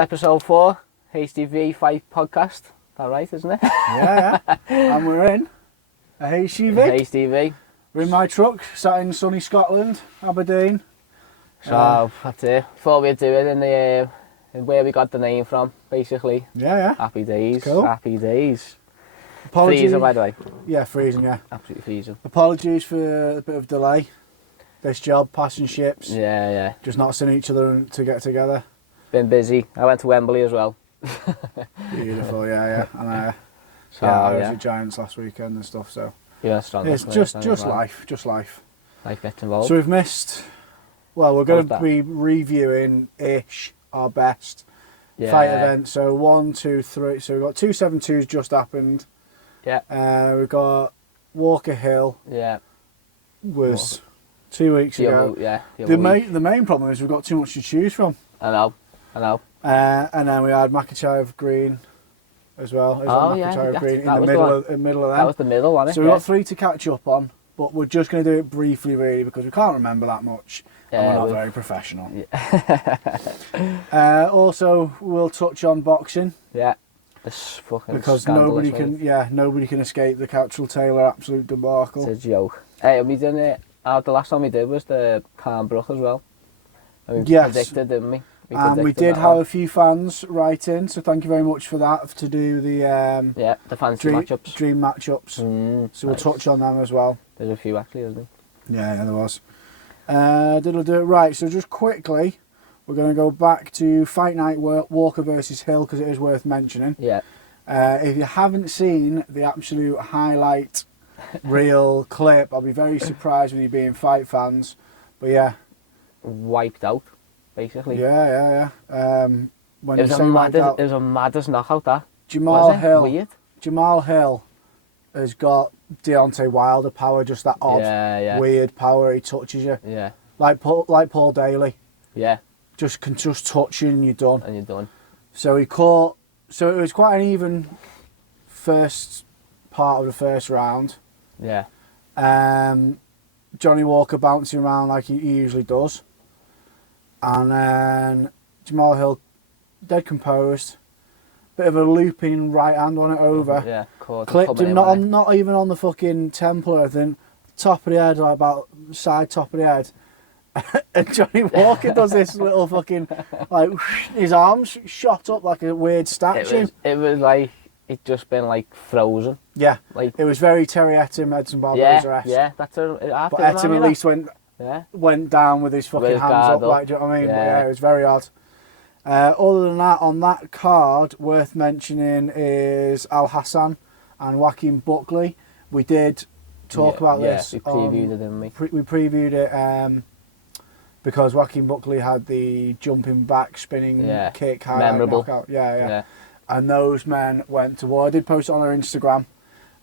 episode 4, HGV Fight podcast. Is that right, isn't it? Yeah. And we're in a HGV. HGV. We're in my truck, sat in sunny Scotland, Aberdeen. So that's it. Thought we'd do it in the where we got the name from, basically. Yeah. Happy days. Cool. Happy days. Apologies. Freezing, by the way. Yeah, freezing, yeah. Absolutely freezing. Apologies for a bit of delay. This job, passing ships. Yeah. Just not seeing each other to get together. Been busy. I went to Wembley as well. Beautiful, yeah. And I was at Giants last weekend and stuff, so. Yeah, strong. It's just life. Life gets involved. So we've missed, well, we're going to be reviewing-ish our best fight events. So 1, 2, 3. So we've got 272s just happened. Yeah. We've got Walker Hill. Yeah. Was 2 weeks ago. The main problem is we've got too much to choose from. I know. And then we had McIntyre Green as well. Green in the middle of them. That was the middle, wasn't it? So we've got 3 to catch up on, but we're just going to do it briefly, really, because we can't remember that much. And we're not very professional. Yeah. Also, we'll touch on boxing. Yeah. This fucking because nobody can escape the Caterall Taylor absolute debacle. It's a joke. Hey, we did it. The last one we did was the Kahn Brook as well. And we predicted, didn't we? We did have a few fans write in, so thank you very much for that, to do the the fancy matchups. Dream matchups. So we'll touch on them as well. There's a few actually, isn't there? Yeah, there was. Diddle do it right. So just quickly, we're going to go back to Fight Night Walker versus Hill because it is worth mentioning. Yeah. If you haven't seen the absolute highlight reel clip, I'll be very surprised with you being fight fans. But yeah. Wiped out, basically. Yeah. It was a maddest knockout, that. Jamal Hill has got Deontay Wilder power, just that odd, weird power. He touches you. Yeah. Like Paul Daly. Yeah. Can just touch you and you're done. So he caught. So it was quite an even first part of the first round. Yeah. Johnny Walker bouncing around like he usually does. And then Jamal Hill, dead composed. Bit of a looping right hand on it over. Yeah, clipped him, not even on the fucking temple or anything. Top of the head, like about side top of the head. And Johnny Walker does this little fucking, like, his arms shot up like a weird statue. It was like, it just been like frozen. Yeah, like it was very Terry Etim, Edson Barboza-esque. Yeah, that's a. But Etim at least went down with his fucking hands up, like, do you know what I mean? Yeah. But yeah, it was very odd. Other than that, on that card, worth mentioning is Al Hassan and Joaquin Buckley. We did talk about this. We previewed it, didn't we? We previewed it because Joaquin Buckley had the jumping back, spinning kick, memorable knockout. Yeah. And those men went to war. I did post it on their Instagram.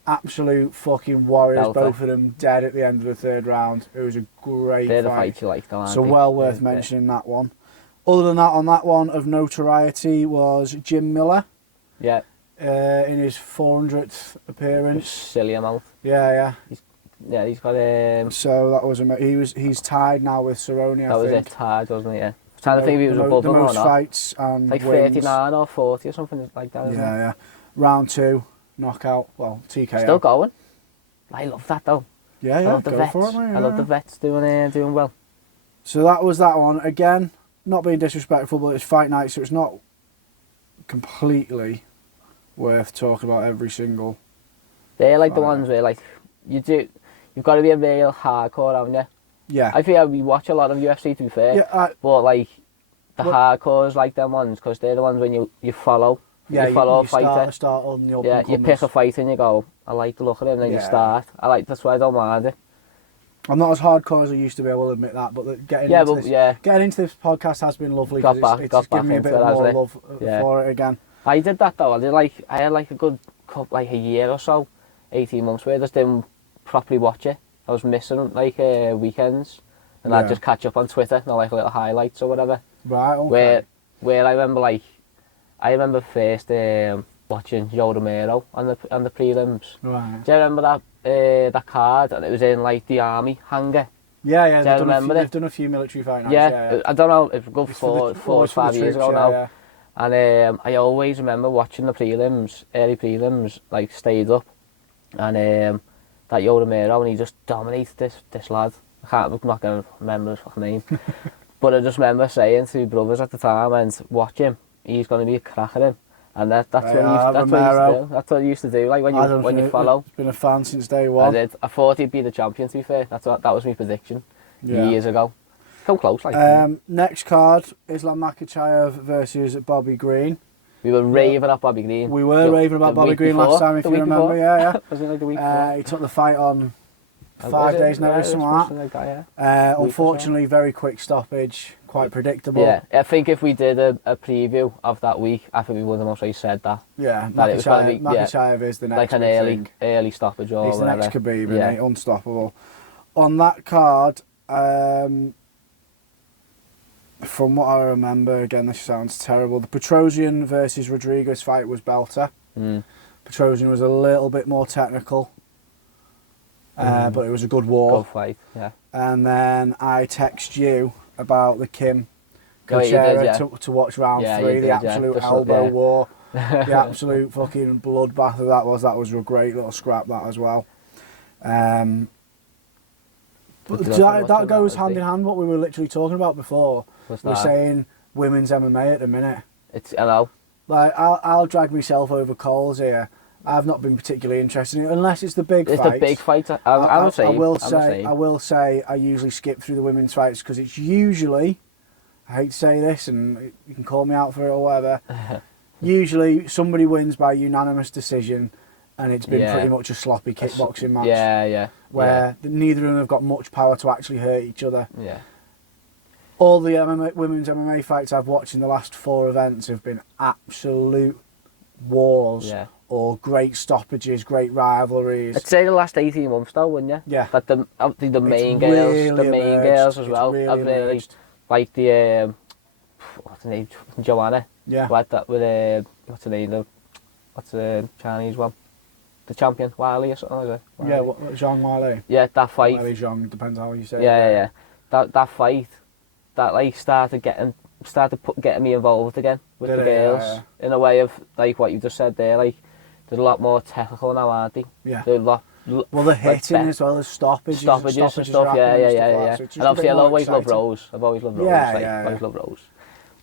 Absolute fucking warriors, both of them dead at the end of the third round. It was a great They're the fight you like, though, aren't so they? well worth mentioning that one. Other than that, on that one of notoriety was Jim Miller. Yeah. In his 400th appearance. Silly amount. Yeah. He's got So that was he's tied now with Cerrone. That was it, tied, wasn't he? Yeah. I'm trying to think if he was above him or not. The most fights and like wins. 39 or 40 or something like that. Yeah. Round 2, knockout. Well, TKO. Still going. I love that though. Yeah. I love the vets. I love the vets doing well. So that was that one. Again, not being disrespectful, but it's fight night, so it's not completely worth talking about every single. They're like the ones where like you've got to be a real hardcore, haven't you? Yeah. I feel we watch a lot of UFC, to be fair. Yeah. But like the hardcores like them ones, because they're the ones when you follow. Yeah, you follow a fighter. Start on the yeah, you pick a fighter and you go, I like the look of him, and then you start. That's why I don't mind it. I'm not as hardcore as I used to be, I will admit that, but getting into this podcast has been lovely because it's given me a bit more love for it again. I did that though. I had like a good a year or so, 18 months where I just didn't properly watch it. I was missing like weekends, and I'd just catch up on Twitter, like little highlights or whatever. Right. Okay. Where I remember first watching Joe Romero on the prelims. Right. Do you remember that card? And it was in like the army hangar. Yeah. Do you remember they've done a few military fight nights. Yeah. I don't know. It was good 4 or 5 years ago now. Yeah. And I always remember watching the prelims, early prelims, like stayed up, and that Yoda Miro, and he just dominated this lad. I'm not going to remember his fucking name. But I just remember saying to my brothers at the time, and watch him, he's going to be a cracker him. And that's what he used to do. That's what he used to do, like when you follow. He's been a fan since day one. I thought he'd be the champion, to be fair. That was my prediction years ago. Come close, like. Next card, Islam Makhachev versus Bobby Green. We were raving at Bobby Green. We were raving about Bobby Green last time, if you remember. Yeah. Wasn't it like the week before? He took the fight on 5 days notice, something like that. Unfortunately, very quick stoppage, quite predictable. Yeah, I think if we did a preview of that week, I think we would have also said that. Yeah, that Makhachev is the next like an early stoppage or he's whatever. He's the next Khabib, isn't he? Unstoppable. On that card, from what I remember, again, this sounds terrible, the Petrosian versus Rodriguez fight was belter. Petrosian was a little bit more technical, but it was a good war. Good fight, yeah. And then I text you about the Kim Caterall to watch round 3, the absolute elbow war, the absolute fucking bloodbath that was. That was a great little scrap, that as well. But that goes hand in hand what we were literally talking about before. We're saying women's MMA at the minute. I know. Like, I'll drag myself over coals here. I've not been particularly interested in it, unless it's the big fights. It's the big fight. I will say I usually skip through the women's fights because it's usually, I hate to say this and you can call me out for it or whatever, usually somebody wins by unanimous decision and it's been pretty much a sloppy kickboxing match. Yeah. Where neither of them have got much power to actually hurt each other. Yeah. All the women's MMA fights I've watched in the last 4 events have been absolute wars or great stoppages, great riverries. I'd say the last 18 months though, wouldn't you? Yeah. That the main girls as well. Really I've really like the what's her name, Joanna. Yeah. Like that with what's her name? What's the Chinese one? The champion, Wiley or something like that. Wiley. Yeah, Zhang Wiley. Yeah, that fight. Wiley Zhang, depends how you say it. Yeah. That fight, that like started getting me involved again with the girls in a way of like what you just said there. Like they're a lot more technical now, aren't they? Yeah. They're a lot. Well, the hitting as well as stoppages and stuff. Yeah. So and obviously, I'll always love Rose. I've always loved Rose. Always loved Rose.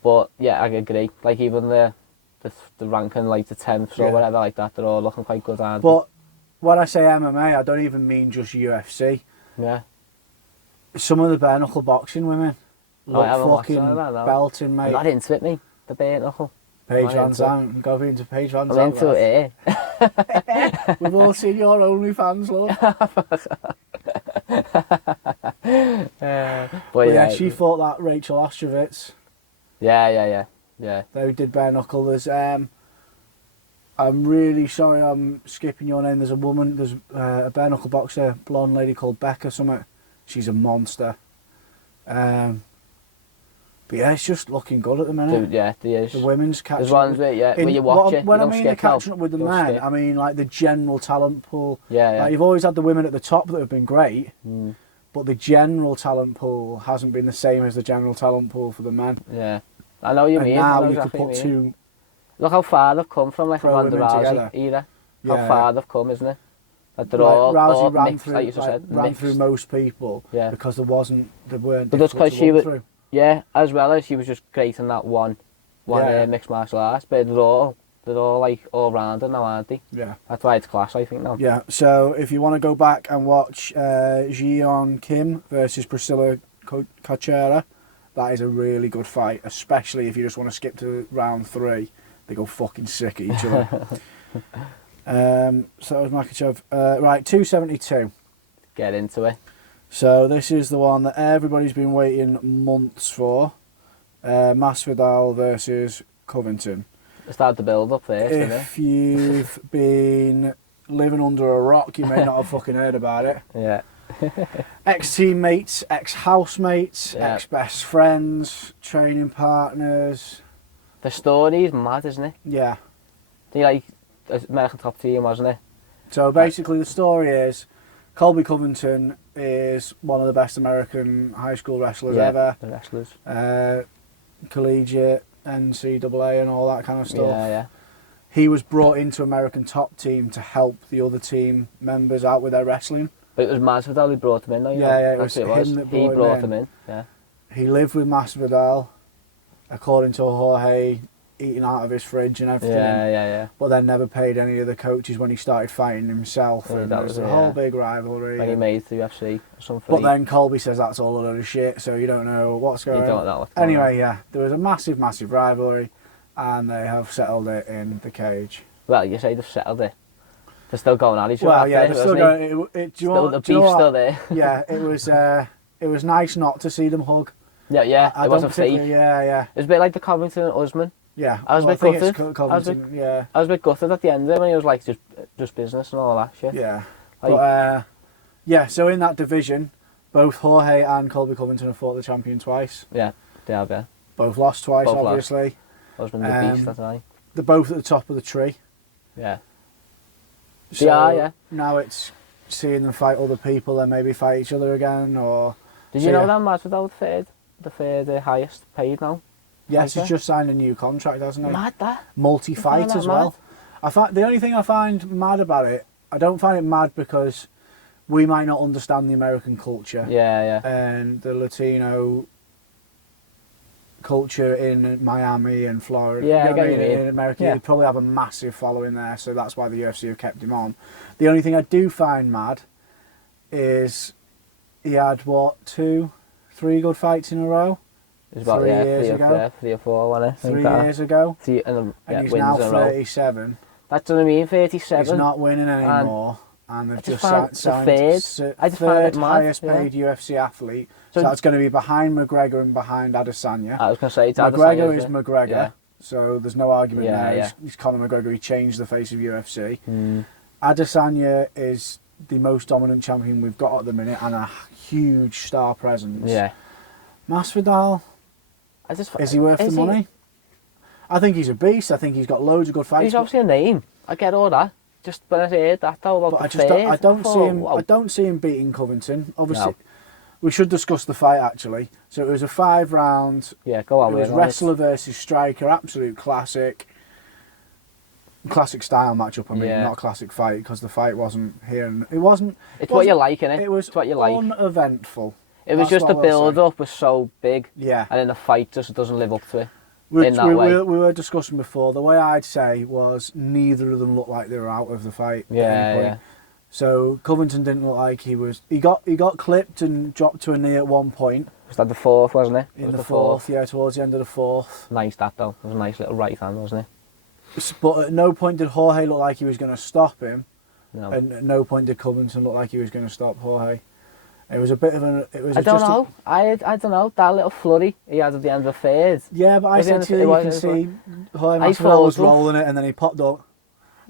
But yeah, I agree. Like even the ranking, like the 10th or whatever, like that, they're all looking quite good, aren't they? But when I say MMA, I don't even mean just UFC. Yeah. Some of the bare knuckle boxing women look fucking belting, mate. I'm not into it, mate. The bare knuckle. Paige Van Zandt. Go into Paige Van Zandt. I'm into it, We've all seen your OnlyFans, love. But yeah, she fought that Rachel Ostrovitz. Yeah. They did bare knuckle. There's I'm really sorry I'm skipping your name. There's a woman, there's a bare knuckle boxer, blonde lady called Becca something. She's a monster. But yeah, it's just looking good at the minute. Yeah, there is. The women's catching. There's ones where you watch it. When I mean the catching up with the men, I mean like the general talent pool. Yeah. Like, you've always had the women at the top that have been great, but the general talent pool hasn't been the same as the general talent pool for the men. Yeah, I know what you mean. Now you could put two. Look how far they've come from, like a Ronda Rousey era. How far they've come, isn't it? Like they're all Rousey mixed, like you just said. Ran through most people because they weren't. But that's because she was. Through. Yeah, as well as she was just great in that one mixed martial arts. But they're all like all rounded now, aren't they? Yeah. That's why it's class, I think now. Yeah. So if you want to go back and watch Jeon Kim versus Priscilla Caterall, that is a really good fight, especially if you just want to skip to round 3. They go fucking sick at each other. So that was Makhachev. Right, 272. Get into it. So this is the one that everybody's been waiting months for. Masvidal versus Covington. Start the build up first, If you've been living under a rock, you may not have fucking heard about it. Yeah. Ex-teammates, ex-housemates, ex-best friends, training partners. The story is mad, isn't it? Yeah. They like American top team, wasn't it? So basically the story is Colby Covington is one of the best American high school wrestlers ever. The wrestlers. Collegiate, NCAA and all that kind of stuff. Yeah, yeah. He was brought into American Top Team to help the other team members out with their wrestling. But it was Masvidal who brought him in, though. Yeah, it That's was who it him that He brought brought him him in. Yeah. He lived with Masvidal, according to Jorge, eating out of his fridge and everything. Yeah. But then never paid any of the coaches when he started fighting himself. Yeah, and that there was was a it, whole yeah. big rivalry. When he made the UFC or something. But then Colby says that's all a load of shit, so you don't know what's going on. Anyway, yeah, there was a massive, massive rivalry, and they have settled it in the cage. Well, you say they've settled it. They're still going at each other. Well, yeah, they're still going. The beef's still there. Yeah, it was nice not to see them hug. Yeah. I It wasn't fake. Yeah. It was a bit like the Covington and Usman. Yeah, I was a bit gutted. I was a bit gutted at the end of it when he was like just business and all that shit. Yeah, Like, but so in that division, both Jorge and Colby Covington have fought the champion twice. Yeah, they have, yeah. Both lost twice, Both obviously. Usman the beast, that's right. They're both at the top of the tree. Yeah. So Yeah. now it's seeing them fight other people and maybe fight each other again, or... Did you know that Masvidal the third highest paid now? Yes, Like he's just signed a new contract, hasn't he? Mad, that. Multi-fight that as well. The only thing I find mad about it, I don't find it mad because we might not understand the American culture. Yeah. And the Latino culture in Miami and Florida. Yeah, You know I what get what you mean. In America, Yeah. you probably have a massive following there, so that's why the UFC have kept him on. The only thing I do find mad is he had, 2-3 good fights in a row? It was about 3 years ago. Yeah, 3 or 4, wasn't it? 3 years ago. And And he's wins now in a row. 37. That's what I mean, 37. He's not winning anymore. And they've just found signed the I just found third it mad, highest paid UFC athlete. So that's going to be behind McGregor and behind Adesanya. I was going to say, it's McGregor is it? McGregor, Yeah. so there's no argument Yeah, there. yeah. He's Conor McGregor, he changed the face of UFC. Mm. Adesanya is the most dominant champion we've got at the minute and a huge star presence. Yeah. Masvidal, is he worth the money? I think he's a beast. I think he's got loads of good fights. He's obviously a name. I get all that. Just when I heard that though about But the I don't see him. Whoa. I don't see him beating Covington. Obviously, No. we should discuss the fight actually. So it was a 5-round. Yeah, go on It with was it. wrestler versus striker, absolute classic style matchup. I mean, Yeah. not a classic fight because the fight wasn't here. And it wasn't. It's what you like, innit? It was it's what you like. uneventful. It was That's just the what I will build say. up was so big, Yeah. and then the fight just doesn't live up to it. Which in that way. we were discussing before. The way I'd say was neither of them looked like they were out of the fight. at any Yeah, point. yeah. So Covington didn't look like he was. He got clipped and dropped to a knee at one point. Was that the fourth, wasn't it? It In was the fourth, yeah, towards the end of the fourth. Nice that though. It was a nice little right hand, wasn't But at no point did Jorge look like he was going to stop him, it? No. and at no point did Covington look like he was going to stop Jorge. It was a bit of an. It was I don't just know. I don't know. That little flurry he had at the end of the third. Yeah, but I Was he said in the- to you, it you was can in the see Jorge I Masvidal was thought- rolling it, and then he popped up.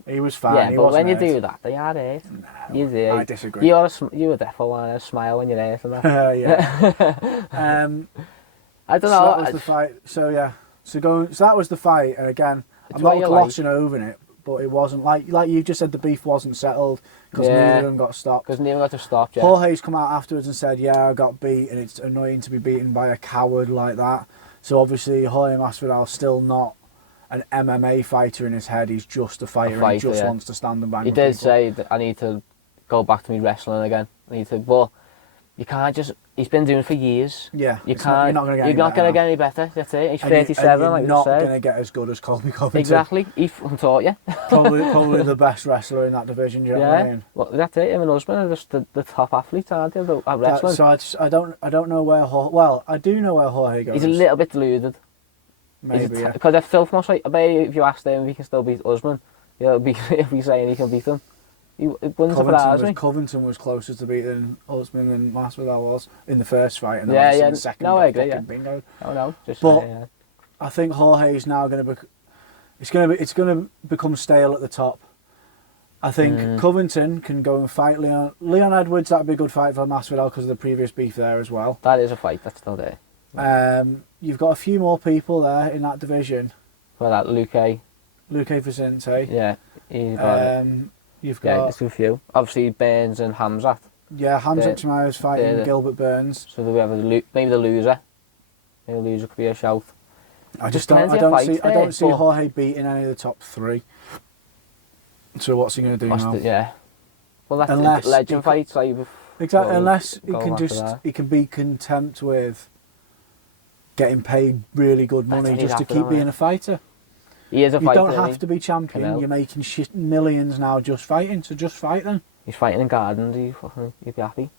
He was fine. Yeah, he but wasn't when you hurt. do that, they are hurt. No, You do. I disagree. You were definitely one to smile when you're hurt and that. Yeah. I don't So know. that was the fight. So yeah. So that was the fight, and again, It's I'm what not you glossing over it, but it wasn't like you just said. The beef wasn't settled because Yeah. neither of them got stopped. Because neither got to stop, yeah. Jorge's come out afterwards and said, "Yeah, I got beat, and it's annoying to be beaten by a coward like that." So obviously, Jorge Masvidal's still not an MMA fighter in his head. He's just a fighter. And he just yeah. wants to stand and bang. He with did people. say that I need to go back to me wrestling again. But you can't just. He's been doing it for years. Yeah, You it's can't. you're not going to get. You're not going to get any better. That's it. He's 37. You're like we not said. going to get as good as Colby Covington. Exactly. He fucking taught you. probably the best wrestler in that division. Do you know what I Yeah. mean? Well, that's it. Him and husband are just the top athletes, aren't they? At wrestling. So I don't know where Well, I do know where Jorge goes. He's a little bit deluded. Maybe, yeah. Because they're filth most like. I bet if you asked him if he can still beat Usman, he'll be saying he can beat him. It wouldn't surprise me. Covington was closer to beating Usman than Masvidal was in the first fight, and then Yeah, obviously yeah. in the second. No, got I agree, fucking yeah. bingo. Oh no, just But- yeah. I think Jorge is now going to be. It's going to become stale at the top. I think Covington can go and fight Leon Edwards. That'd be a good fight for Masvidal because of the previous beef there as well. That is a fight. That's still there. You've got a few more people there in that division. Well, that Luque. Luque Vicente. Yeah, he's got it. You've Yeah, got there's a few. Obviously, Burns and Hamzat. Hamza Chimaev's fighting the- Gilbert Burns. So do we have maybe the loser? Maybe the loser could be a shout. I There's don't plenty of fights I don't there, see but- Jorge beating any of the top 3. So what's he going to do now? Yeah. Well, that's Unless legend he fights. Like, Exactly, well, unless he going can after just that. he can be content with getting paid really good That's money what he's just to after, keep though, being innit? a fighter. He is a You fighter. don't isn't have he? to be champion. Canal. You're making shit millions now just fighting. So just fight then. He's fighting in gardens. He'd be happy.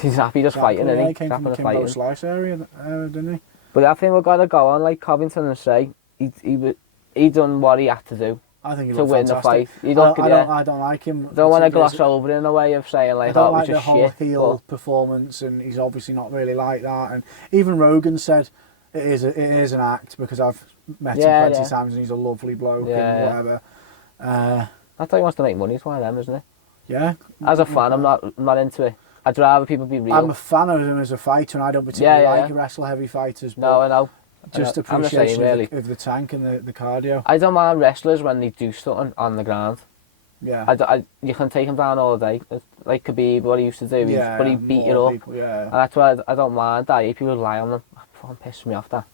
He's happy just fighting, isn't Yeah, he? he came from the Trapping and Kimbo fighting. Slice area, didn't he? But I think we've got to go on like Covington and say he done what he had to do I think he to looked win fantastic. the fight. He looked, I don't like him. Don't want to particularly gloss over it in a way of saying I like, don't oh, it like was the just whole shit. heel performance, and he's obviously not really like that. And even Rogan said it is an act because I've met him plenty times and he's a lovely bloke and whatever. I thought he wants to make money. It's one of them, isn't it? Yeah. As a fan, I'm not into it. I'd rather people be real. I'm a fan of him as a fighter, and I don't particularly like wrestle heavy fighters. But no, I know. Just I'm the same, appreciation really. of the tank and the cardio. I don't mind wrestlers when they do something on the ground. Yeah. You can take him down all day. It's like Khabib, what he used to do, but he beat you up. People, yeah. And that's why I don't mind that. If people lie on them, that fucking pisses me off, that.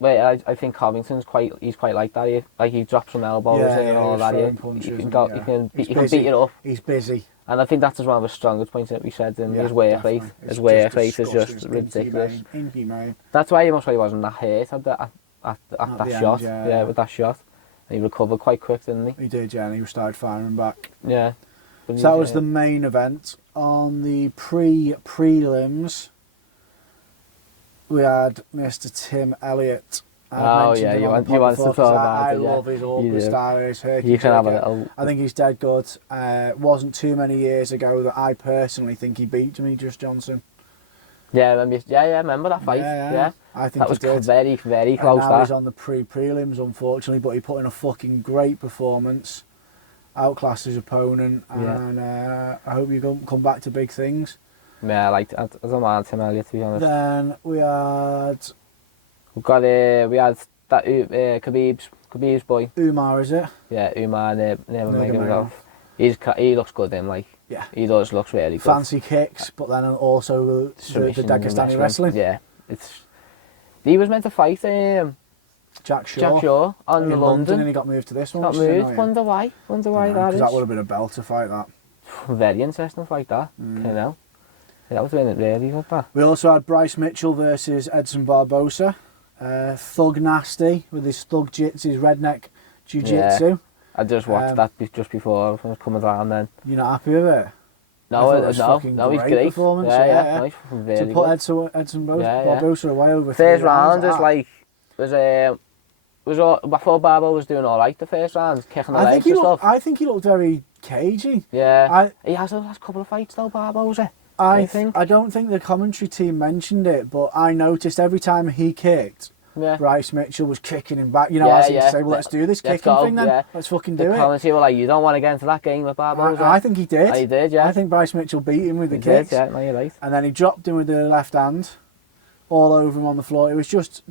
But I think Covington's quite like that. He drops some elbows in and all that. Punches He can beat you up. He's busy. And I think that's one of the strongest points that we said. And his work rate, is just ridiculous. Inhumane. That's why he most probably wasn't that hurt at that shot. End, With that shot. And he recovered quite quick, didn't he? He did, yeah, and he started firing back. Yeah. So that was the main event. On the prelims, we had Mr. Tim Elliott. Oh yeah, you want to talk about I it. love his awkward style. You can have a little. I think he's dead good. Wasn't too many years ago that I personally think he beat Demetrius Johnson. Yeah, remember that fight? Yeah. I think that was he did. very, very close. And now he's on the prelims, unfortunately, but he put in a fucking great performance, outclassed his opponent, and I hope you come back to big things. Yeah, I don't mind Tim Elliott, to be honest. Then we had that Khabib's boy. Umar, is it? Yeah, Umar Nurmagomedov. He looks good then, like. Yeah. He does looks really good. Fancy kicks, but then also the Dagestani wrestling. Yeah, he was meant to fight Jack Shaw on the London, and he got moved to this one. Got moved. Wonder why that is. Because that would have been a belter fight. That. Very interesting fight that. You know. That was really good. That. We also had Bryce Mitchell versus Edson Barbosa. Thug Nasty with his thug jits, his redneck jiu-jitsu. Yeah. I just watched that just before I was coming down then. You're not happy with it? No, he's great. Performance. Yeah. No, he's really to put Edson Barbosa away over first round is like was all, I thought Barbo was doing all right the first round, kicking the legs and stuff. I think he looked very cagey. Yeah. He has the last couple of fights though, Barbo's. I think. I don't think the commentary team mentioned it, but I noticed every time he kicked, Bryce Mitchell was kicking him back. You know, I seem to say, well, let's do this kicking thing then. Let's fucking do it. The commentary were like, you don't want to get into that game with Barbo. I think he did. He did, yeah. I think Bryce Mitchell beat him with the kicks. Yeah, no, you're right. And then he dropped him with the left hand, all over him on the floor. It was just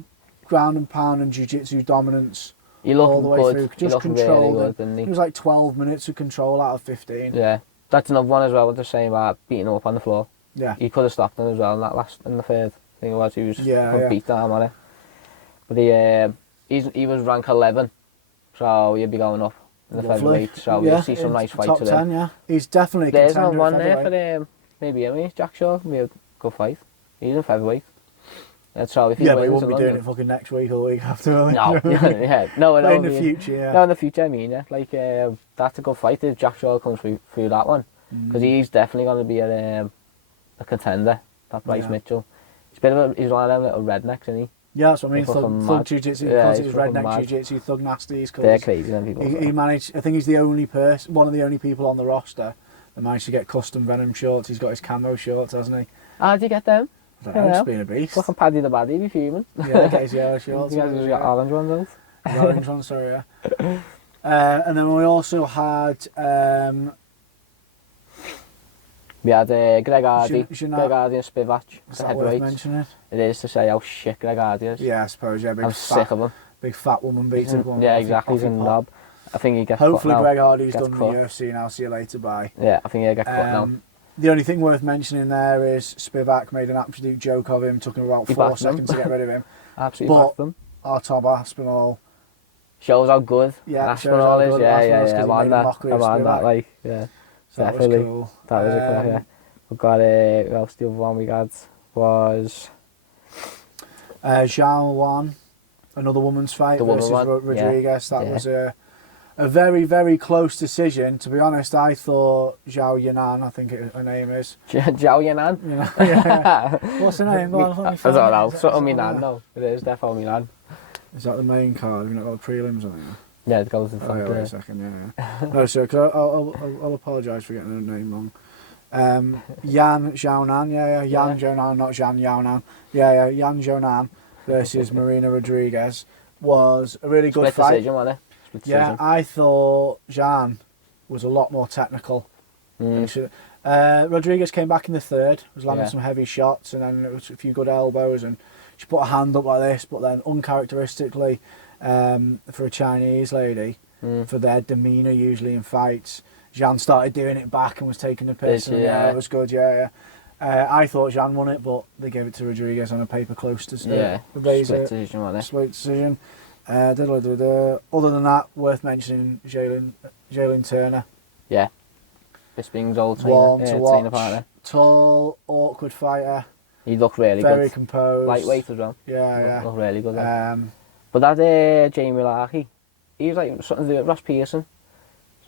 ground and pound and jiu-jitsu dominance. He looked all the way good. through. He looked really good, didn't he? It was like 12 minutes of control out of 15. Yeah, that's another one as well. With the same about beating him up on the floor. Yeah, he could have stopped him as well in the third. I think it was he was beat down on it. But he was rank 11, so he'll be going up in the featherweight. So we'll see some nice fights today. Top 10, yeah. He's definitely a There's contender. There's one there for maybe him. Jack Shaw can be a good fight. He's in featherweight. So if he but he won't be doing it fucking next week or the week after. No, no, in the future, yeah. No, in the future, I mean, yeah. Like that's a good fight if Jack Shaw comes through that one, because he's definitely going to be a contender. That Bryce Mitchell. He's one of them little rednecks, isn't he? Yeah, that's what I mean. Thug jiu-jitsu, because he's redneck jiu-jitsu, thug nasty. They're crazy, them people. He managed. I think he's the only person, one of the only people on the roster that managed to get custom Venom shorts. He's got his camo shorts, hasn't he? How'd you get them? I don't know, he's been a beast. Fucking Paddy the Baddy, be fuming. Yeah, get his yellow shorts. He's got orange ones, though. The orange ones, sorry, yeah. And then we also had. We had Greg Hardy and Spivak. Is that worth mentioning? It is to say how shit Greg Hardy is. Yeah, I suppose, yeah. I'm sick of him. Big fat woman beating him. Yeah, exactly, he's a knob. I think he gets hopefully cut now. Greg Hardy's done the UFC now, see you later, bye. Yeah, I think he'll get cut now. The only thing worth mentioning there is Spivak made an absolute joke of him, took him about 4 seconds to get rid of him. Absolutely backed him. our Tom Aspinall. Shows how good Yeah, Aspinall is. Yeah. I'm on that. I'm I'm on that. Like, yeah, so definitely. That was cool. That was a crack, yeah. We got who else? The other one we got was Zhao Wan, another woman's fight the versus woman one. Rodriguez. Yeah. That was a very, very close decision. To be honest, I thought Zhao Yanan, I think her name is. Zhao Yanan. You know, yeah. What's her name? Go on, let me I find don't it. know. Is that- Something is that Milan, no. It is definitely Milan. Is that the main card? Have you not got the prelims on it? Yeah, it goes in Oh, front. yeah, wait a second, yeah. No, sir, I'll apologise for getting the name wrong. Yan Xiaonan, Yan Xiaonan, not Zhan Yaonan. Yan Xiaonan versus Marina Rodriguez was a really good Split fight. decision, wasn't it? Split decision. I thought Zhan was a lot more technical. Rodriguez came back in the third, was landing some heavy shots, and then it was a few good elbows, and she put her hand up like this, but then uncharacteristically for a Chinese lady, for their demeanour usually in fights, Zhan started doing it back and was taking the piss. It was good, I thought Zhan won it, but they gave it to Rodriguez on a paper close to split decision, wasn't it? Split decision. Other than that, worth mentioning Jalen Turner. Yeah. Bisping's old One to trainer watch. partner. Tall, awkward fighter. He looked really Very good. composed. Lightweight as well. Yeah. Looked really good. But that Jamie Larkey, he was like something to do with Ross Pearson. Do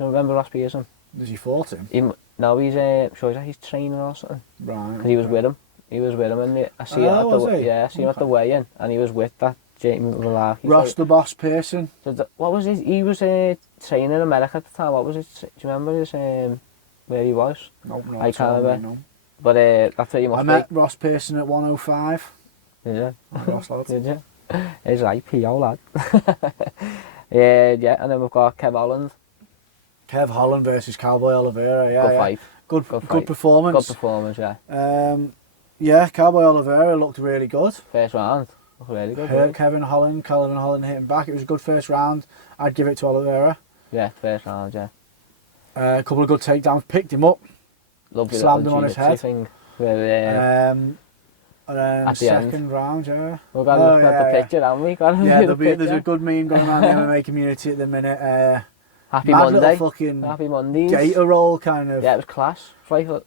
you remember Ross Pearson? Does he fought him? No, he's sure he's like his trainer or something. Right. Because he was with him. He was with him, and I see him at the weigh-in, and he was with that Jamie Larkey. Ross the Boss Pearson. So what was his? He was training in America at the time. What was it? Do you remember his where he was? No, I can't remember. No. But that's where you must I met Ross Pearson at 105. Yeah. Ross lad. Did you? He's like P.O. lad. yeah, and then we've got Kev Holland. Kev Holland versus Cowboy Oliveira. Good fight. Good fight. performance. Good performance, yeah. Cowboy Oliveira looked really good. First round. Looked really good. Hurt Kevin Holland hitting back. It was a good first round. I'd give it to Oliveira. Yeah, first round, yeah. A couple of good takedowns. Picked him up. Lovely. Slammed him on his head. Thing where, and then at the second round, yeah. We've got to look at the picture, haven't we? There's a good meme going around the MMA community at the minute. Happy mad Monday. Little fucking Happy Mondays. Caterall kind of. Yeah, it was class. It's like a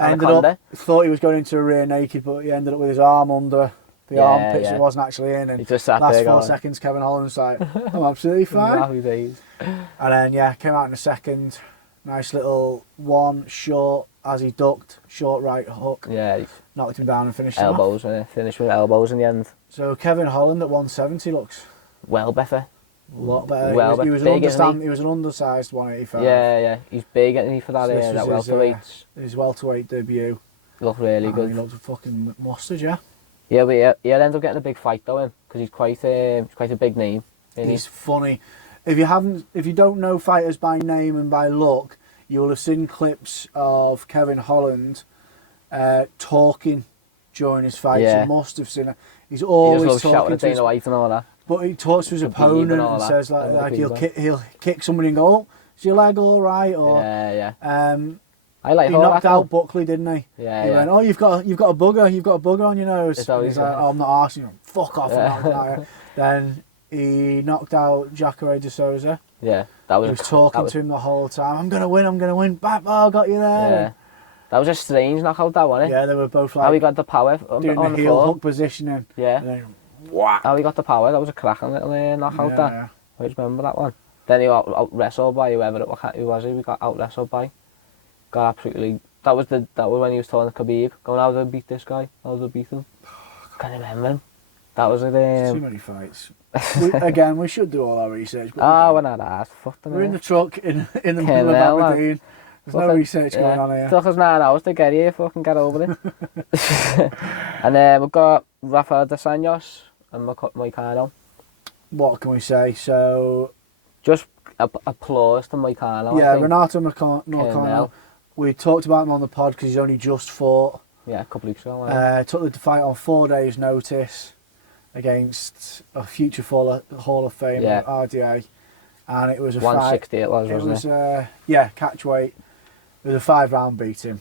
ended up, thought he was going into a rear naked, but he ended up with his arm under the armpit, so he wasn't actually in. And he just sat last there 4 going, seconds, Kevin Holland's like, I'm absolutely fine. Happy days. And then, came out in a second. Nice little one short as he ducked, short right hook. Yeah. Knocked him down and finished him elbows, off. Finished with elbows in the end. So Kevin Holland at 170 looks well better. A lot better. Well, he was an undersized 185. Yeah. He's big, isn't he, for that, that welterweight. His welterweight debut. Looked really good. He looked fucking mustard, yeah. Yeah, but he'll end up getting a big fight though, because he's quite a big name. He's funny. If you don't know fighters by name and by look, you'll have seen clips of Kevin Holland talking during his fights. Yeah. You must have seen it. He's always talking shouting at Dana White and all that. But he talks to his opponent and says like he'll kick somebody and go, "Oh, is your leg all right?" Or I like he knocked out Buckley, didn't he? Yeah. He went, "Oh, you've got a booger on your nose." He's like, "Oh, I'm not arsing you." Fuck off. Yeah. Then he knocked out Jacare de Souza. Yeah, that was. He was talking to him the whole time. I'm gonna win. Back, got you there. Yeah. That was a strange knockout, that wasn't it? Yeah, they were both like. How he got the power doing on the the heel floor. hook positioning. Yeah. And then, whack. How he got the power. That was a cracking little knockout. Yeah, that. yeah. I just remember that one. Then he got out wrestled by whoever who was he? We got out wrestled by. Got absolutely. That was when he was telling Khabib, going, "How did I beat this guy? How did I beat him?" Can't remember him. That was it. Too many fights. We should do all our research. We're not asked. We're in the truck in the middle of Aberdeen. There's no research going on here. Took us 9 hours to get here, fucking get over it. And then we've got Rafael dos Anjos and Moicano. What can we say? So, just applause to Moicano. Yeah, Renato Moicano. We talked about him on the pod because he's only just fought. Yeah, a couple of weeks ago. Took the fight on 4 days' notice against a future Hall of Fame RDA, and it was a 160 fight. Wasn't it? Yeah, catch weight. It was a 5-round beating.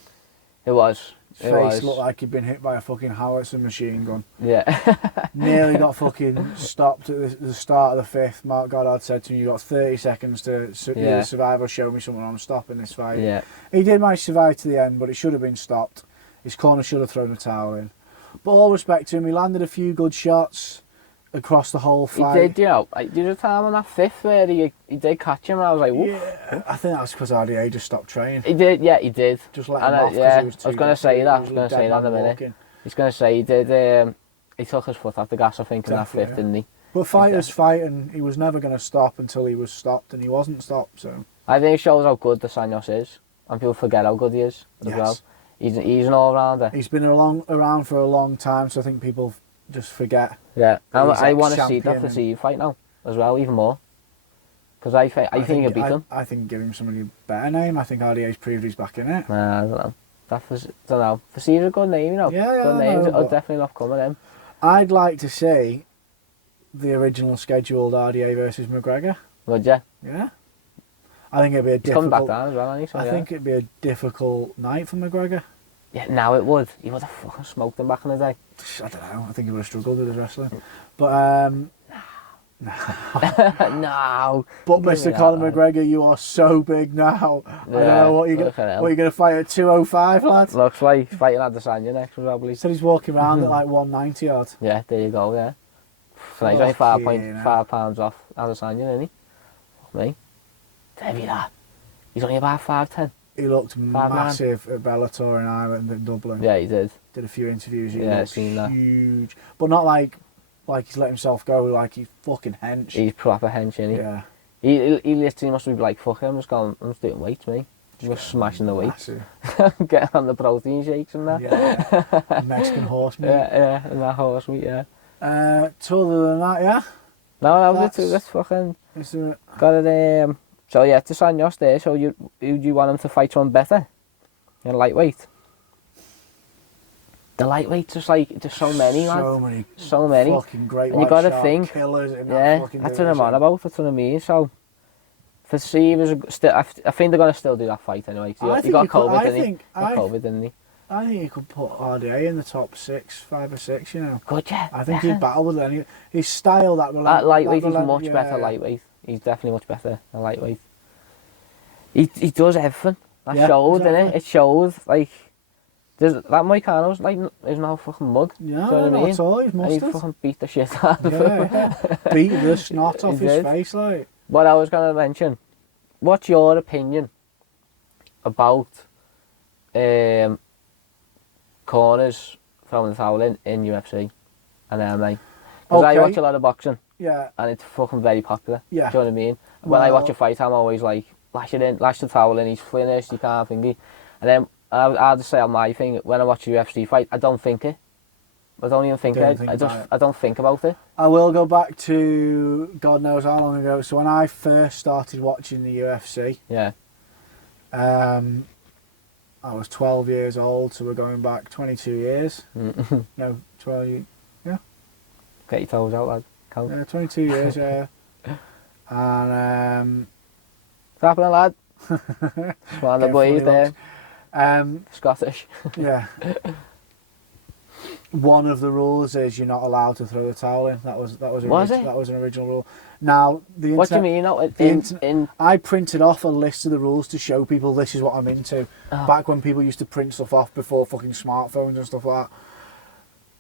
It was. His face looked like he'd been hit by a fucking howitzer machine gun. Yeah. Nearly got fucking stopped at the start of the 5th. Mark Goddard said to me, "You got 30 seconds to either survive or show me someone I'm stopping this fight." Yeah. He did manage to survive to the end, but it should have been stopped. His corner should have thrown the towel in. But all respect to him, he landed a few good shots across the whole fight. He did, you know. There was a time on that 5th where he did catch him, and I was like, woof. Yeah, I think that was because RDA just stopped training. He did, yeah, he did. Just let him off. Yeah, he was I was going to say that. I was going to say that in a minute. Walking. He's going to say he did. He took his foot off the gas, I think, in that 5th, didn't he? But fighters fight, and he was never going to stop until he was stopped, and he wasn't stopped. So I think it shows how good Dos Anjos is, and people forget how good he is as well. He's an all-rounder. He's been around for a long time, so I think people just forget. Yeah, I want to see that Steve fight now as well, even more. Because I think he'll beat him. I think give him somebody better name. I think RDA's proved he's back in it. Nah, I don't know. Don't know. Facee's a good name, you know. Yeah, good name. I'll definitely not come at him. I'd like to see the original scheduled RDA versus McGregor. Would you? Yeah. I think it'd be a difficult. He's coming back down as well, isn't he? So, I think it'd be a difficult night for McGregor. Yeah, now it would. He would have fucking smoked him back in the day. I don't know. I think he would have struggled with his wrestling. But no. But Mr. Conor McGregor, you are so big now. Yeah, I don't know what you're gonna fight at 205, lad. Looks like he's fighting Adesanya next, probably. He said he's walking around at like 190 odd. Yeah, there you go. Yeah. So he's only 5.5 pounds off Adesanya, isn't he? Fuck me. Heavy that. He's only about 5'10". He looked massive at Bellator in Ireland and Dublin. Yeah, he did. Did a few interviews. He looked seen that. Huge, but not like he's let himself go. Like he's fucking hench. He's proper hench, isn't he? Yeah. He literally must be like, fuck it, I'm just doing weights, mate. Just smashing the weights. Getting on the protein shakes and that. Yeah. Mexican horse meat. Yeah, and that horse meat, yeah. Other than that, yeah. No, that's fucking. Got it. So yeah, Dos Anjos there. So who do you want him to fight someone better? In lightweight. The lightweights just like there's so many, man. So many. Fucking great. And you got to think. Killers in that's what I'm on about. That's what I mean. So for Steve is still. I think they're gonna still do that fight anyway. He got COVID, didn't he? COVID, didn't he? I think he could put RDA in the top 5 or 6. You know. Good, yeah. I think he'd battle with any. His style, that lightweight, he's much better. Lightweight. He's definitely much better than lightweight. He does everything. That showed, innit? It showed, like, that Moicano's, like, is no fucking mug. Yeah, not at all, he's mustard. He fucking beat the shit out of him. Yeah. Beat the snot off his face, like. What I was going to mention, what's your opinion about corners throwing the towel in UFC and MMA? Because I watch a lot of boxing. Yeah. And it's fucking very popular. Yeah. Do you know what I mean? When I watch a fight, I'm always like, lash the towel in, he's finished, you can't thingy. And then I'll just say on my thing, when I watch a UFC fight, I don't think it. I don't even think it. I don't think about it. I will go back to God knows how long ago. So when I first started watching the UFC, I was 12 years old, so we're going back 22 years. No, 12 years. Yeah. Get your toes out, lad. Count. Yeah, 22 years, yeah. And what's happening, lad? It's one of the boys there. Scottish. Yeah. One of the rules is you're not allowed to throw the towel in. That was an original rule. Now the what do you mean? I printed off a list of the rules to show people this is what I'm into. Back when people used to print stuff off before fucking smartphones and stuff like that.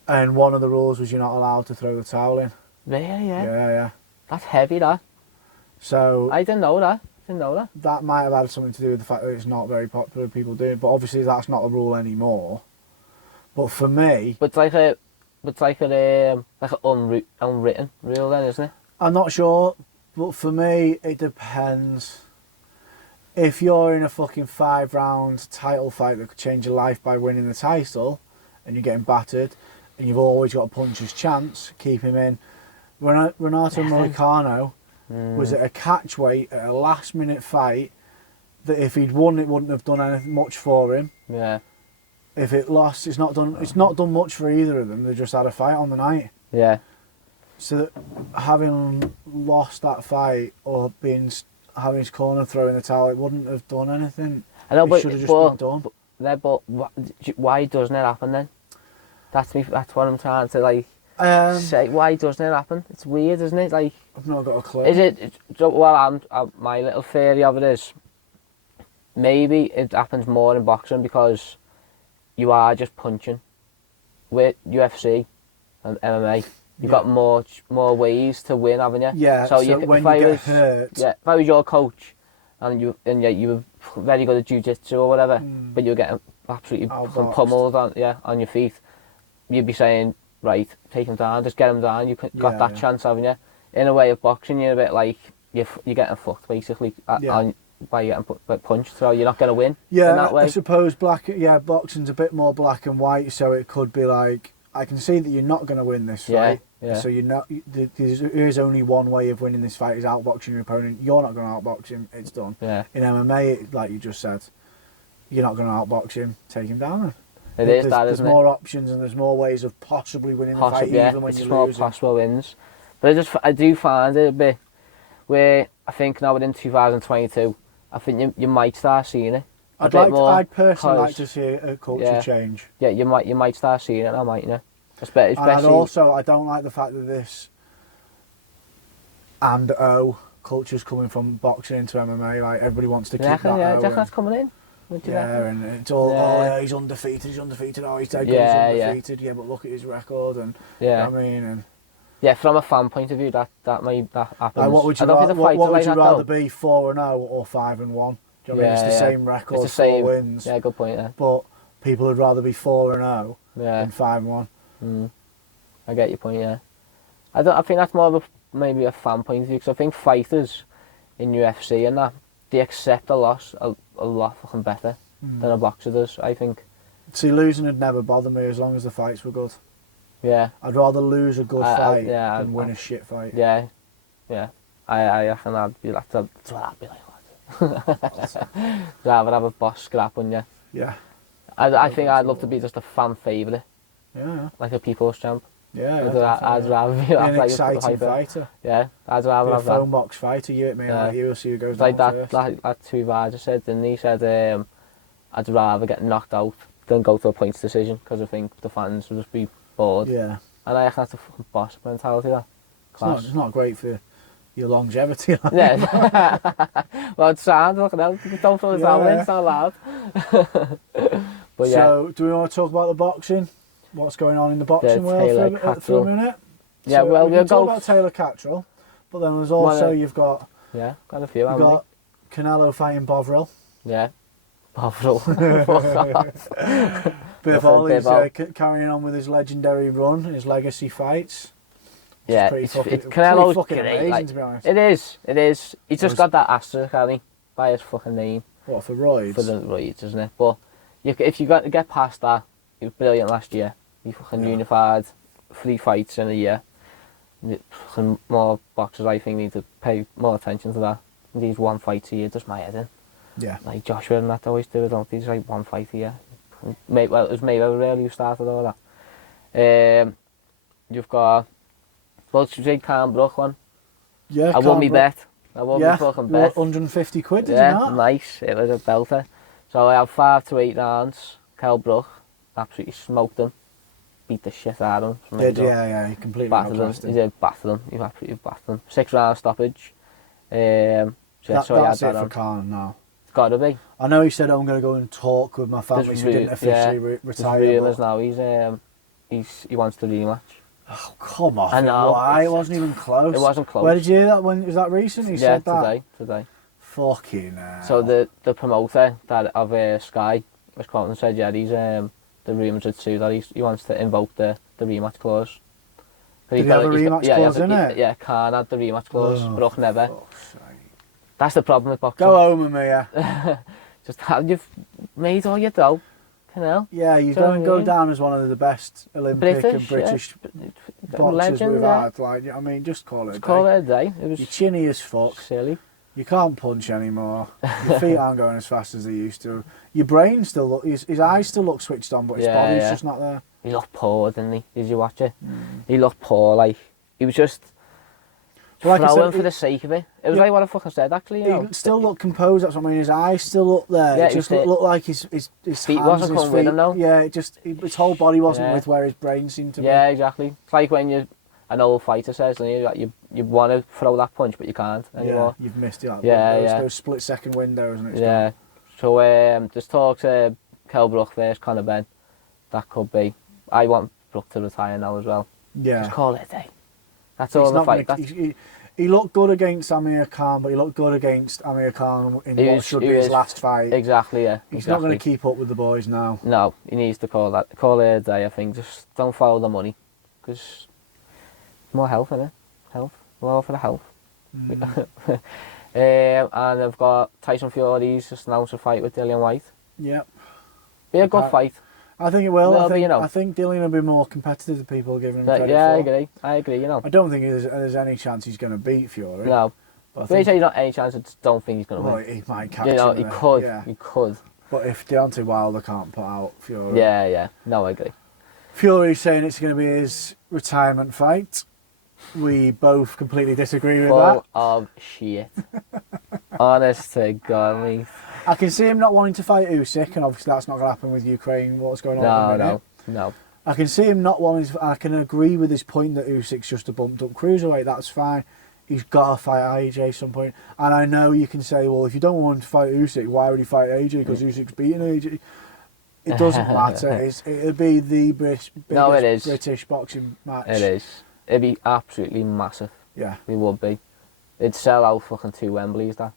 And one of the rules was you're not allowed to throw the towel in. Really? Yeah. Yeah. That's heavy, that. So I didn't know that. That might have had something to do with the fact that it's not very popular with people doing it, but obviously that's not a rule anymore. But for me, it's like an unwritten rule, then, isn't it? I'm not sure, but for me it depends. If you're in a fucking 5-round title fight that could change your life by winning the title, and you're getting battered, and you've always got a puncher's chance, keep him in. Renato Moicano was at a catch weight at a last-minute fight that if he'd won, it wouldn't have done anything much for him. Yeah. If it lost, it's not done much for either of them. They just had a fight on the night. Yeah. So that having lost that fight or having his corner throwing the towel, it wouldn't have done anything. I know, but should have just been done. there, but why doesn't it happen then? That's what I'm trying to like say. Why doesn't it happen? It's weird, isn't it? Like, I've not got a clue. Is it? Well, my little theory of it is maybe it happens more in boxing because you are just punching. With UFC and MMA, you've got more ways to win, haven't you? Yeah. So when you get hurt, if I was your coach, and you were very good at jiu-jitsu or whatever, but you were getting absolutely pummeled on your feet, you'd be saying, right, take him down, just get him down. You got that chance, haven't you? In a way of boxing, you're a bit like you're getting fucked basically by getting punched, so you're not going to win. Yeah, in that way. I suppose boxing's a bit more black and white, so it could be like, I can see that you're not going to win this fight. Yeah. So there is only one way of winning this fight, is outboxing your opponent. You're not going to outbox him. It's done. Yeah. In MMA, like you just said, you're not going to outbox him. Take him down. There's more options and there's more ways of possibly winning the fight, even when you're losing. It's more possible wins. But I do find it a bit where I think now within 2022, I think you might start seeing it. I'd personally like to see a culture change. Yeah, you might start seeing it now, mightn't you? Especially, I don't like the fact that this culture's coming from boxing into MMA. Like, everybody wants to keep that. Yeah, that's coming in. And it's all, he's undefeated. Oh, he's dead. He's undefeated. Yeah, but look at his record, and you know what I mean. And yeah, from a fan point of view, that happens. Like, what would you rather be, 4-0 or 5-1? Do you know what I mean? It's the same record, it's the same 4 wins. Yeah, good point. Yeah, but people would rather be 4-0 than 5-1. I get your point. Yeah, I think that's more of maybe a fan point of view, because I think fighters in UFC and that, they accept a loss a lot fucking better than a boxer does, I think. See, losing would never bother me as long as the fights were good. Yeah. I'd rather lose a good fight than win a shit fight. Yeah. Yeah. I reckon that's what I'd be like, lads. Rather have a boss scrap, wouldn't you? Yeah. I think I'd love to be just a fan favourite. Yeah. Like a people's champ. Yeah. I'd rather be an exciting fighter. Yeah. I'd rather have that. A phone box fighter, you hit me on you, see who goes like down that, first. Like Tuivasa said, didn't he? Said, I'd rather get knocked out than go to a points decision, because I think the fans would just be bored. Yeah. And I reckon that's a fucking boss mentality, that. Class. It's not great for your longevity. Like. Yeah. Well, it sounds, look at that. Don't throw the towel in, it's not loud. But yeah. So, do we want to talk about the boxing? What's going on in the boxing world for a minute? Yeah, so well, we'll talk about Taylor Caterall, but then there's also, you've got... Yeah, got a few, you've got Canelo fighting Bovril. Yeah. Bovril. Bivol is carrying on with his legendary run, his legacy fights. Yeah, Canelo's fucking amazing, like, to be honest. It is. He's just got that asterisk, hasn't he, by his fucking name. What, for roids? For the roids, isn't it? But if you got to get past that, he was brilliant last year. He fucking unified 3 fights in a year. More boxers, I think, need to pay more attention to that. These 1 fight a year does my head in. Yeah. Like Joshua and that always do it, don't they? It's like 1 fight a year. Well, it was Mayweather really who started all that. You've got, well, should we say Kahn Brook one? Yeah, I won me bet. I won me fucking bet. 150 quid, did you not? Nice. It was a belter. So I had 5 to 8 rounds. Kel Brook absolutely smoked him. Beat the shit out of him. He completely battered him. He did batter him. He absolutely battered him. 6 round stoppage. That's it for Kahn now. It's got to be. I know he said, I'm going to go and talk with my family, so he didn't officially retire. There's rumours now. He wants to rematch. Oh, come on. I know. Why? It wasn't even close. It wasn't close. Where did you hear that? Was that recent? He said that? Today. Fucking hell. So the promoter of Sky was quoted and said, he's the rumours are true that he wants to invoke the rematch clause. Did he have a rematch clause in it? Yeah, Kahn had the rematch clause. Brook never. That's the problem with boxing. Go home with me, yeah. You've made all your dough. Yeah, you don't go down as one of the best Olympic and British boxers we've had. Like, I mean, just call it a day. Call it a day. You're chinny as fuck. Silly. You can't punch anymore. Your feet aren't going as fast as they used to. Your brain still look. His eyes still look switched on, but his body's just not there. He looked poor, didn't he? Did you watch it? He looked poor. Like, he was just. Like I throwing said, for the sake of it. It was yeah. like what I fucking said, actually. You know? He still looked composed. That's what I mean. His eyes still looked there. Yeah, It just looked like his feet hands wasn't and his coming with feet. him, though. Yeah, his whole body wasn't Yeah. with where his brain seemed to be. Yeah, exactly. It's like when an old fighter says, don't you, that you want to throw that punch, but you can't anymore. Yeah, you've missed it. Like those split-second windows, and it's yeah. gone. So just talk to Brook versus Conor Ben. That could be. I want Brook to retire now as well. Yeah. Just call it a day. That's all the fight. He looked good against Amir Khan, but he looked good against Amir Khan in what should be his last fight. Exactly, yeah. He's not going to keep up with the boys now. No, he needs to call it a day, I think. Just don't follow the money. Because more health, innit? Health. More for the health. And I've got Tyson Fury's just announced a fight with Dillian White. Yep. Be a good fight. I think it will. I think Dillian will be more competitive than people are giving him credit for. I agree, you know. I don't think there's any chance he's going to beat Fury. No. But I think not any chance, I just don't think he's going to win. He might catch him. He could. Yeah. He could. But if Deontay Wilder can't put out Fury... Yeah. No, I agree. Fury's saying it's going to be his retirement fight. We both completely disagree with that. Full of shit. Honest to God, mate. I can see him not wanting to fight Usyk, and obviously that's not going to happen with Ukraine, what's going on. No. I can see him not wanting to... I can agree with his point that Usyk's just a bumped up cruiserweight, that's fine. He's got to fight AJ at some point. And I know you can say, well, if you don't want to fight Usyk, why would he fight AJ? Because Usyk's beating AJ. It doesn't matter. It'll be the biggest British boxing match. It is. It'd be absolutely massive. Yeah. It would be. It'd sell out fucking 2 Wembleys, that.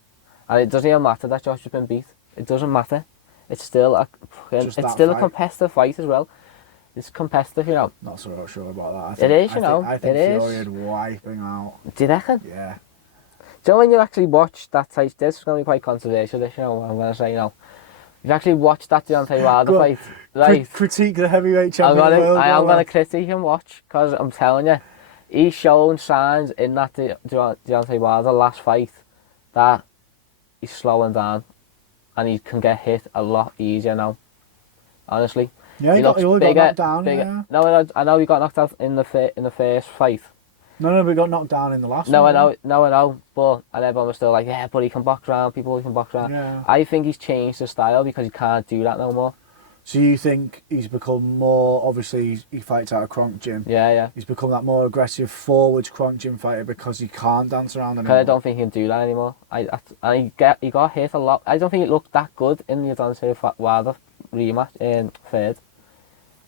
And it doesn't even matter that Josh has been beat. It doesn't matter. It's still a competitive fight as well. It's competitive, you know. Not so sure about that. I think Fury would wipe him out. Do you reckon? Yeah. Do you know when you actually watch that fight? This is going to be quite controversial, this, you know, I'm going to say, you know. You've actually watched that Deontay Wilder fight, right? Critique the heavyweight champion of the world. I am going to critique and watch, because I'm telling you, he's shown signs in that Deontay Wilder last fight that he's slowing down and he can get hit a lot easier now. Honestly. Yeah, he got knocked down. Yeah. No, I know he got knocked out in the first fight. No, but he got knocked down in the last one. I know. But and everyone was still like, yeah, but he can box around. He can box around. Yeah. I think he's changed his style because he can't do that no more. So you think he's become more, obviously he fights out of Kronk Gym. Yeah. He's become that more aggressive forwards Kronk Gym fighter because he can't dance around anymore. Because I don't think he can do that anymore. He got hit a lot. I don't think it looked that good in the Deontay Wilder rematch in third.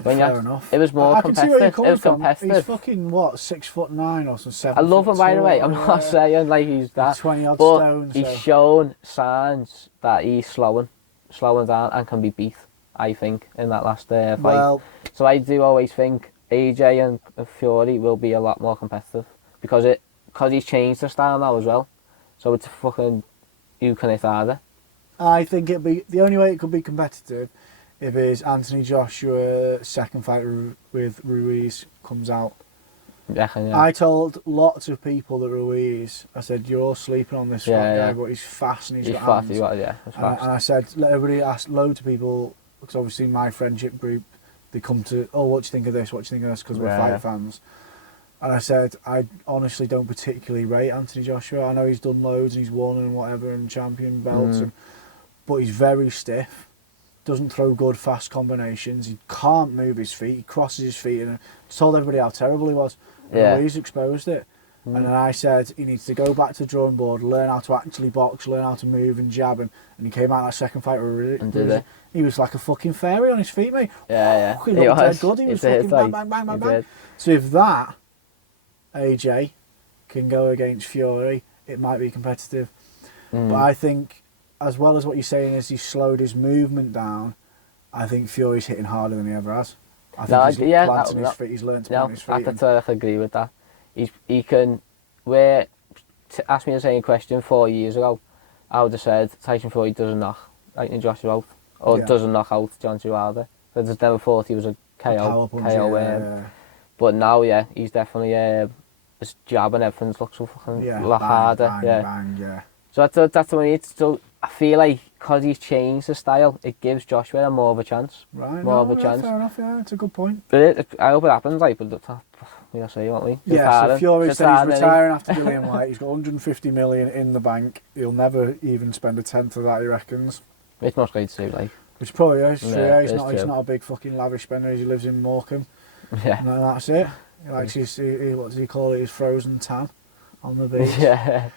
Fair enough. It was more competitive. It was competitive. He's fucking, 6'9" or something, 7'2". I love him, by the way. I'm not saying like he's that. 20-odd but stone. He's shown signs that he's slowing down and can be beat, I think, in that last fight. Well, so I do always think AJ and Fury will be a lot more competitive because he's changed the style now as well. So it's fucking, you can hit harder. I think the only way it could be competitive if his Anthony Joshua second fight with Ruiz comes out. Yeah. I told lots of people that Ruiz, I said, you're all sleeping on this guy, but he's fast and he's got hands. He's fast. And I said, let everybody ask loads of people, because obviously my friendship group, they come to, what do you think of this, because we're fight fans. And I said, I honestly don't particularly rate Anthony Joshua. I know he's done loads and he's won and whatever and champion belts, but he's very stiff. Doesn't throw good fast combinations. He can't move his feet. He crosses his feet, and I told everybody how terrible he was. And he's exposed it. And then I said he needs to go back to the drawing board, learn how to actually box, learn how to move and jab. And he came out that second fight with he was like a fucking fairy on his feet, mate. Yeah. He looked dead good. He was fucking bang. So if that AJ can go against Fury, it might be competitive. But I think, as well as what you're saying is he's slowed his movement down, I think Fury's hitting harder than he ever has. I think he's planting his feet, he's learned to plant his feet. I agree with that. He can, ask me the same question 4 years ago, I would have said Tyson Fury doesn't knock Joshua out, or doesn't knock out Deontay Wilder. I just never thought he was a KO. But now, he's definitely, his jab and everything looks so fucking a lot harder. Bang. So that's what I need. So I feel like because he's changed the style, it gives Joshua more of a chance. Right. More of a chance. Fair enough. Yeah, it's a good point. But I hope it happens. Like, but We'll see, won't we? Yeah, so Fury Just said he's hard, retiring after Dillian White. He's got 150 million in the bank. He'll never even spend a tenth of that, he reckons. It's not great to do, like. Which probably is true. Yeah, He's it's not a big fucking lavish spender. He lives in Morecambe. Yeah. And that's it. He likes his, what does he call it, his frozen tan on the beach. Yeah.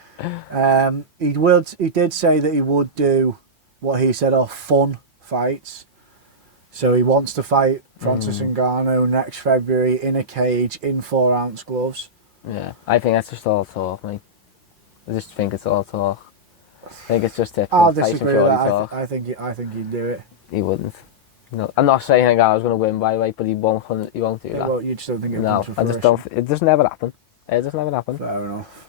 He did say that he would do what he said are fun fights. So he wants to fight Francis Ngannou next February in a cage in 4-ounce gloves. Yeah, I think that's just all talk, mate. I just think it's all talk. I think it's just typical I'll Tyson disagree Fury with that. talk. I think he'd do it. He wouldn't. No, I'm not saying Ngannou's going to win, by the way, but he won't do that. Well, you just don't think it No, comes to I just fruition. don't. It just never happened. It just never happened. Fair enough.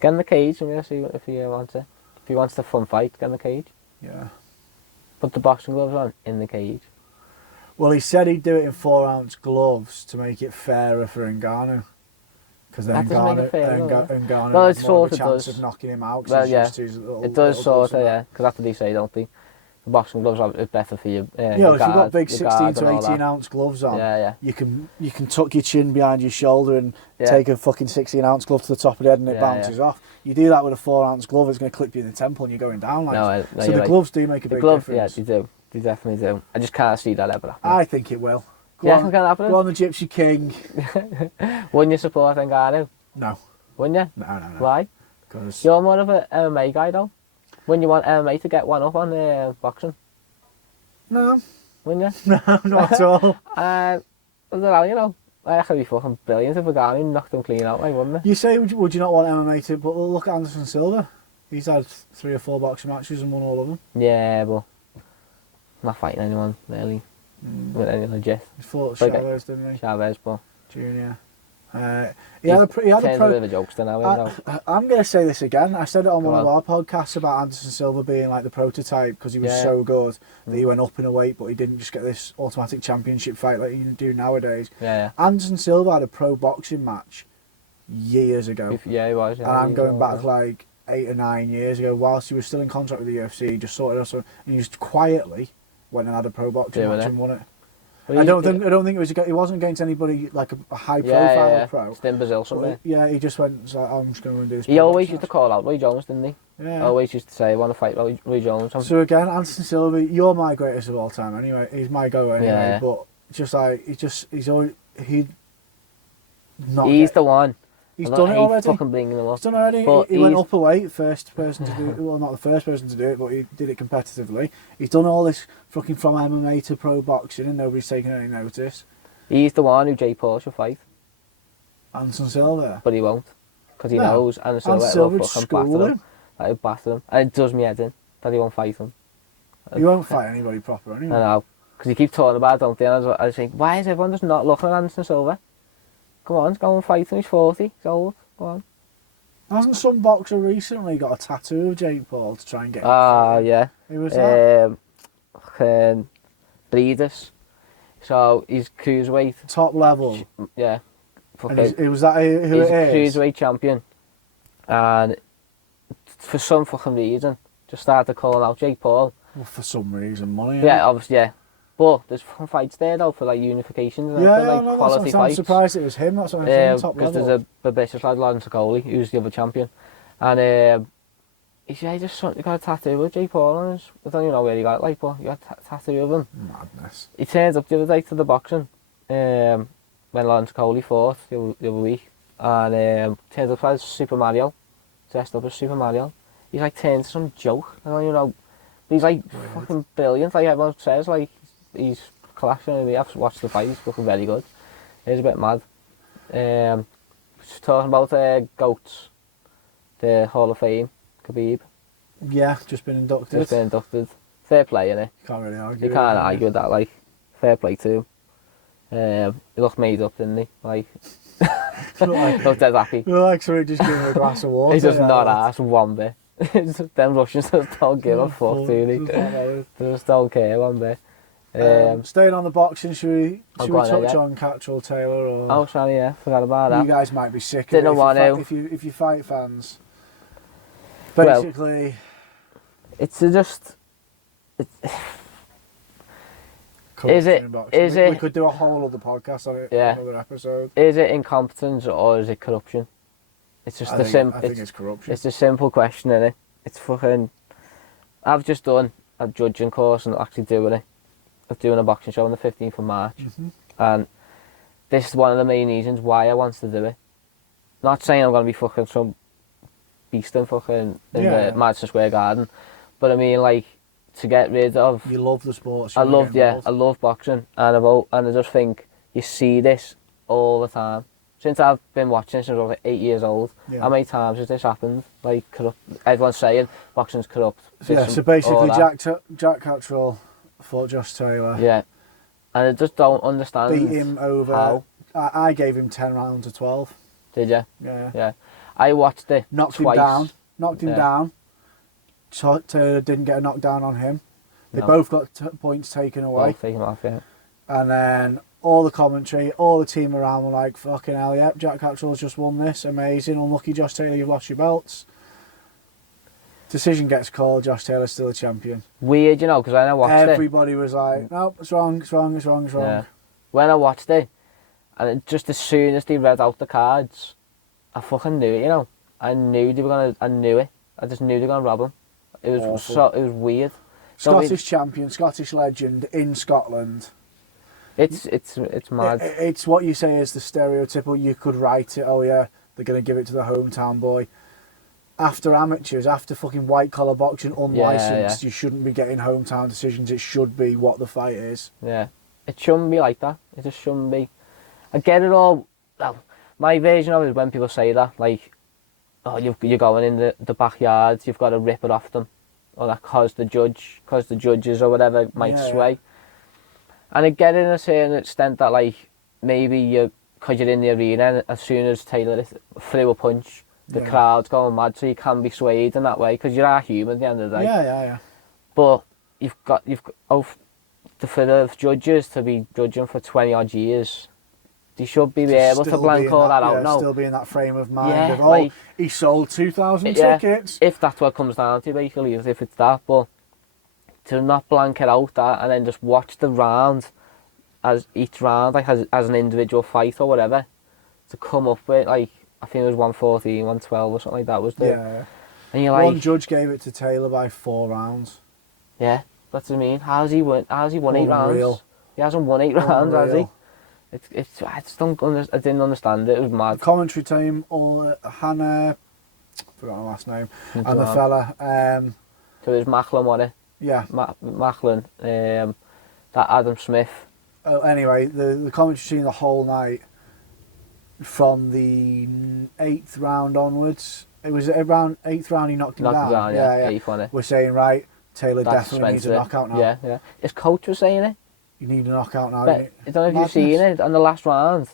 Get in the cage and we'll see if he wants it. If he wants the fun fight, get in the cage. Yeah. Put the boxing gloves on in the cage. Well, he said he'd do it in 4-ounce gloves to make it fairer for Ngannou. Because then That doesn't make it fair, Ngannou well, has it more of sort a of chance does. of knocking him out. Well, yeah. It does sort of, yeah. yeah. Because that's what they say, don't they? The boxing gloves are better for you. Yeah, if you've got big 16 to 18-ounce gloves on, yeah. you can tuck your chin behind your shoulder and take a fucking 16-ounce glove to the top of the head and it bounces off. You do that with a 4-ounce glove, it's going to clip you in the temple and you're going down. Like, no, so the gloves do make a big difference. Yeah, they do. They definitely do. I just can't see that ever happen. I think it will. Go on, happen? Go on the Gypsy King. Wouldn't you support Ngannou? No. Wouldn't you? No. Why? Because you're more of an MMA guy, though. Wouldn't you want MMA to get one up on boxing? No. Wouldn't you? No, not at all. I don't know, you know. I could be fucking brilliant if Ngannou knocked him clean out, like, wouldn't it? You say, would you not want MMA to... But look at Anderson Silva. He's had 3 or 4 boxing matches and won all of them. Yeah, but not fighting anyone, really. With any legit. He fought Chavez, didn't he? Chavez, but... Junior. He had a pro... a bit of a jokester now, I'm going to say this again. I said it on one of our podcasts about Anderson Silva being like the prototype because he was so good that he went up in a weight, but he didn't just get this automatic championship fight like you do nowadays. Yeah. Anderson Silva had a pro boxing match years ago. Yeah, he was. Yeah, and I'm going back like 8 or 9 years ago. Whilst he was still in contract with the UFC, he just sorted out, and he just quietly went and had a pro boxing match and won it. Well, I don't think it wasn't against anybody like a high profile pro. Just in Brazil somewhere. Yeah, he just went. So I'm just going to do this. He always used to call out Roy Jones, didn't he? Yeah. Always used to say, "I want to fight Roy Jones." So again, Anderson Silva, you're my greatest of all time. Anyway, he's my go anyway. Yeah. But just like he's always He's the one. He's done it already. Fucking bringing him up. He's done it already. But he went up a weight, first person to do it. Well, not the first person to do it, but he did it competitively. He's done all this fucking from MMA to pro boxing, and nobody's taking any notice. He's the one who Jake Paul should fight. Anderson Silva. But he won't, because he knows Anderson Silva will fucking batter him. Like, he'll batter him, and it does me head in that he won't fight him. He won't fight anybody proper anyway. I know, because you keep talking about it, don't they? And I just think, why is everyone just not looking at Anderson Silva? Come on, go and fight him. He's 40. He's old. Go on. Hasn't some boxer recently got a tattoo of Jake Paul to try and get him? Yeah. Who was that? Breeders. So he's cruiserweight. Top level. Yeah. And was that who he's it is? He's a cruiserweight champion. And for some fucking reason, just started calling out Jake Paul. Well, for some reason, money. Yeah, obviously, yeah. But there's fucking fights there though for like unifications and quality fights. I'm surprised it was him. That's what I'm saying. Top level. Because there's a vicious lad, Lawrence Okoli, who's the other champion, and he just got a tattoo with Jake Paul on his. I don't even know where he got it, like, but he got a tattoo of him. Madness. He turned up the other day to the boxing, when Lawrence Okoli fought the other week, and turned up as Super Mario, dressed up as Super Mario. He's like turned to some joke. I don't even know. But he's like fucking brilliant. Like everyone says, like. He's clashing with me. I've watched the fight. He's looking very good. He's a bit mad. Just talking about GOATs, the Hall of Fame, Khabib. Yeah, just been inducted. Fair play, innit? You can't really argue. You can't argue with that. Like, fair play too. He looked made up, didn't he? Like, looked dead happy. Like somebody just gave him a glass of water. He's just not asked one bit. Them Russians just don't give a fuck, do they? They just don't care one bit. Staying on the boxing, should we touch on Caterall Taylor? Or oh, sorry, yeah, forgot about that. You guys might be sick of it if you fight fans. Basically, it's just corruption it- in boxing. is we it- could do a whole other podcast on it, Yeah. another episode. Is it incompetence or is it corruption? It's just I the think simple. it's corruption. It's a simple question, innit? It's fucking. I've just done a judging course and actually doing it. I'm doing a boxing show on the 15th of March, and this is one of the main reasons why I want to do it. Not saying I'm gonna be fucking some beast in fucking in the Madison Square Garden, but I mean like to get rid of. You love the sport. I love boxing, and I just think you see this all the time. Since I've been watching since I was like 8 years old, how many times has this happened? Like corrupt. Everyone's saying boxing's corrupt. Yeah, so basically Jack Caterall fought Josh Taylor. Yeah, and I just don't understand. Beat him over. How? I gave him 10 rounds to 12. Did you? Yeah. Yeah. I watched it Knocked twice. Knocked him down. Taylor didn't get a knockdown on him. They No. both got points taken away. Both taken off, yeah. And then all the commentary, all the team around were like, fucking hell, yeah, Jack Caterall's just won this. Amazing. Unlucky Josh Taylor, you've lost your belts. Decision gets called, Josh Taylor's still a champion. Weird, you know, because when I watched Everybody was like, nope, it's wrong, it's wrong, it's wrong, it's wrong. Yeah. When I watched it, and it, just as soon as they read out the cards, I fucking knew it, you know. I knew it. I just knew they were going to rob him. It was Awful. it was weird. Scottish champion, Scottish legend in Scotland. It's mad. It's what you say is the stereotypical, you could write it, oh yeah, they're going to give it to the hometown boy. After amateurs, after fucking white collar boxing, unlicensed, you shouldn't be getting hometown decisions. It should be what the fight is. Yeah. It shouldn't be like that. It just shouldn't be. I get it all. Well, my version of it is when people say that, like, oh, you're going in the backyard, you've got to rip it off them. Or that cause the judges or whatever might sway. And I get it in a certain extent that, like, maybe because you're in the arena, and as soon as Taylor threw a punch, the crowd's going mad, so you can be swayed in that way, because you are human at the end of the day. Yeah. But for the judges to be judging for 20 odd years, they should be able to blank all that out now. Still be in that frame of mind of, like, he sold 2,000 tickets. If that's what it comes down to, basically, if it's that. But to not blank it out that and then just watch the round as each round, like as an individual fight or whatever, to come up with, like, I think it was 114, 112 or something like that was the... Yeah. And you're like... One judge gave it to Taylor by 4 rounds. Yeah, that's what I mean. How's he won 8 rounds? He hasn't won 8 rounds, has he? I just I didn't understand it. It was mad. The commentary team, Hannah, forgot her last name, and the fella. So it was Macklin, wasn't it? Yeah. Macklin. That Adam Smith. Oh, anyway, the commentary team the whole night, from the 8th round onwards, it was around 8th round he knocked him down. Yeah. 8th, wasn't it? We're saying, right, Taylor definitely needs a knockout now. Yeah. His coach was saying it. You need a knockout now. But I don't know if you've seen it on the last round.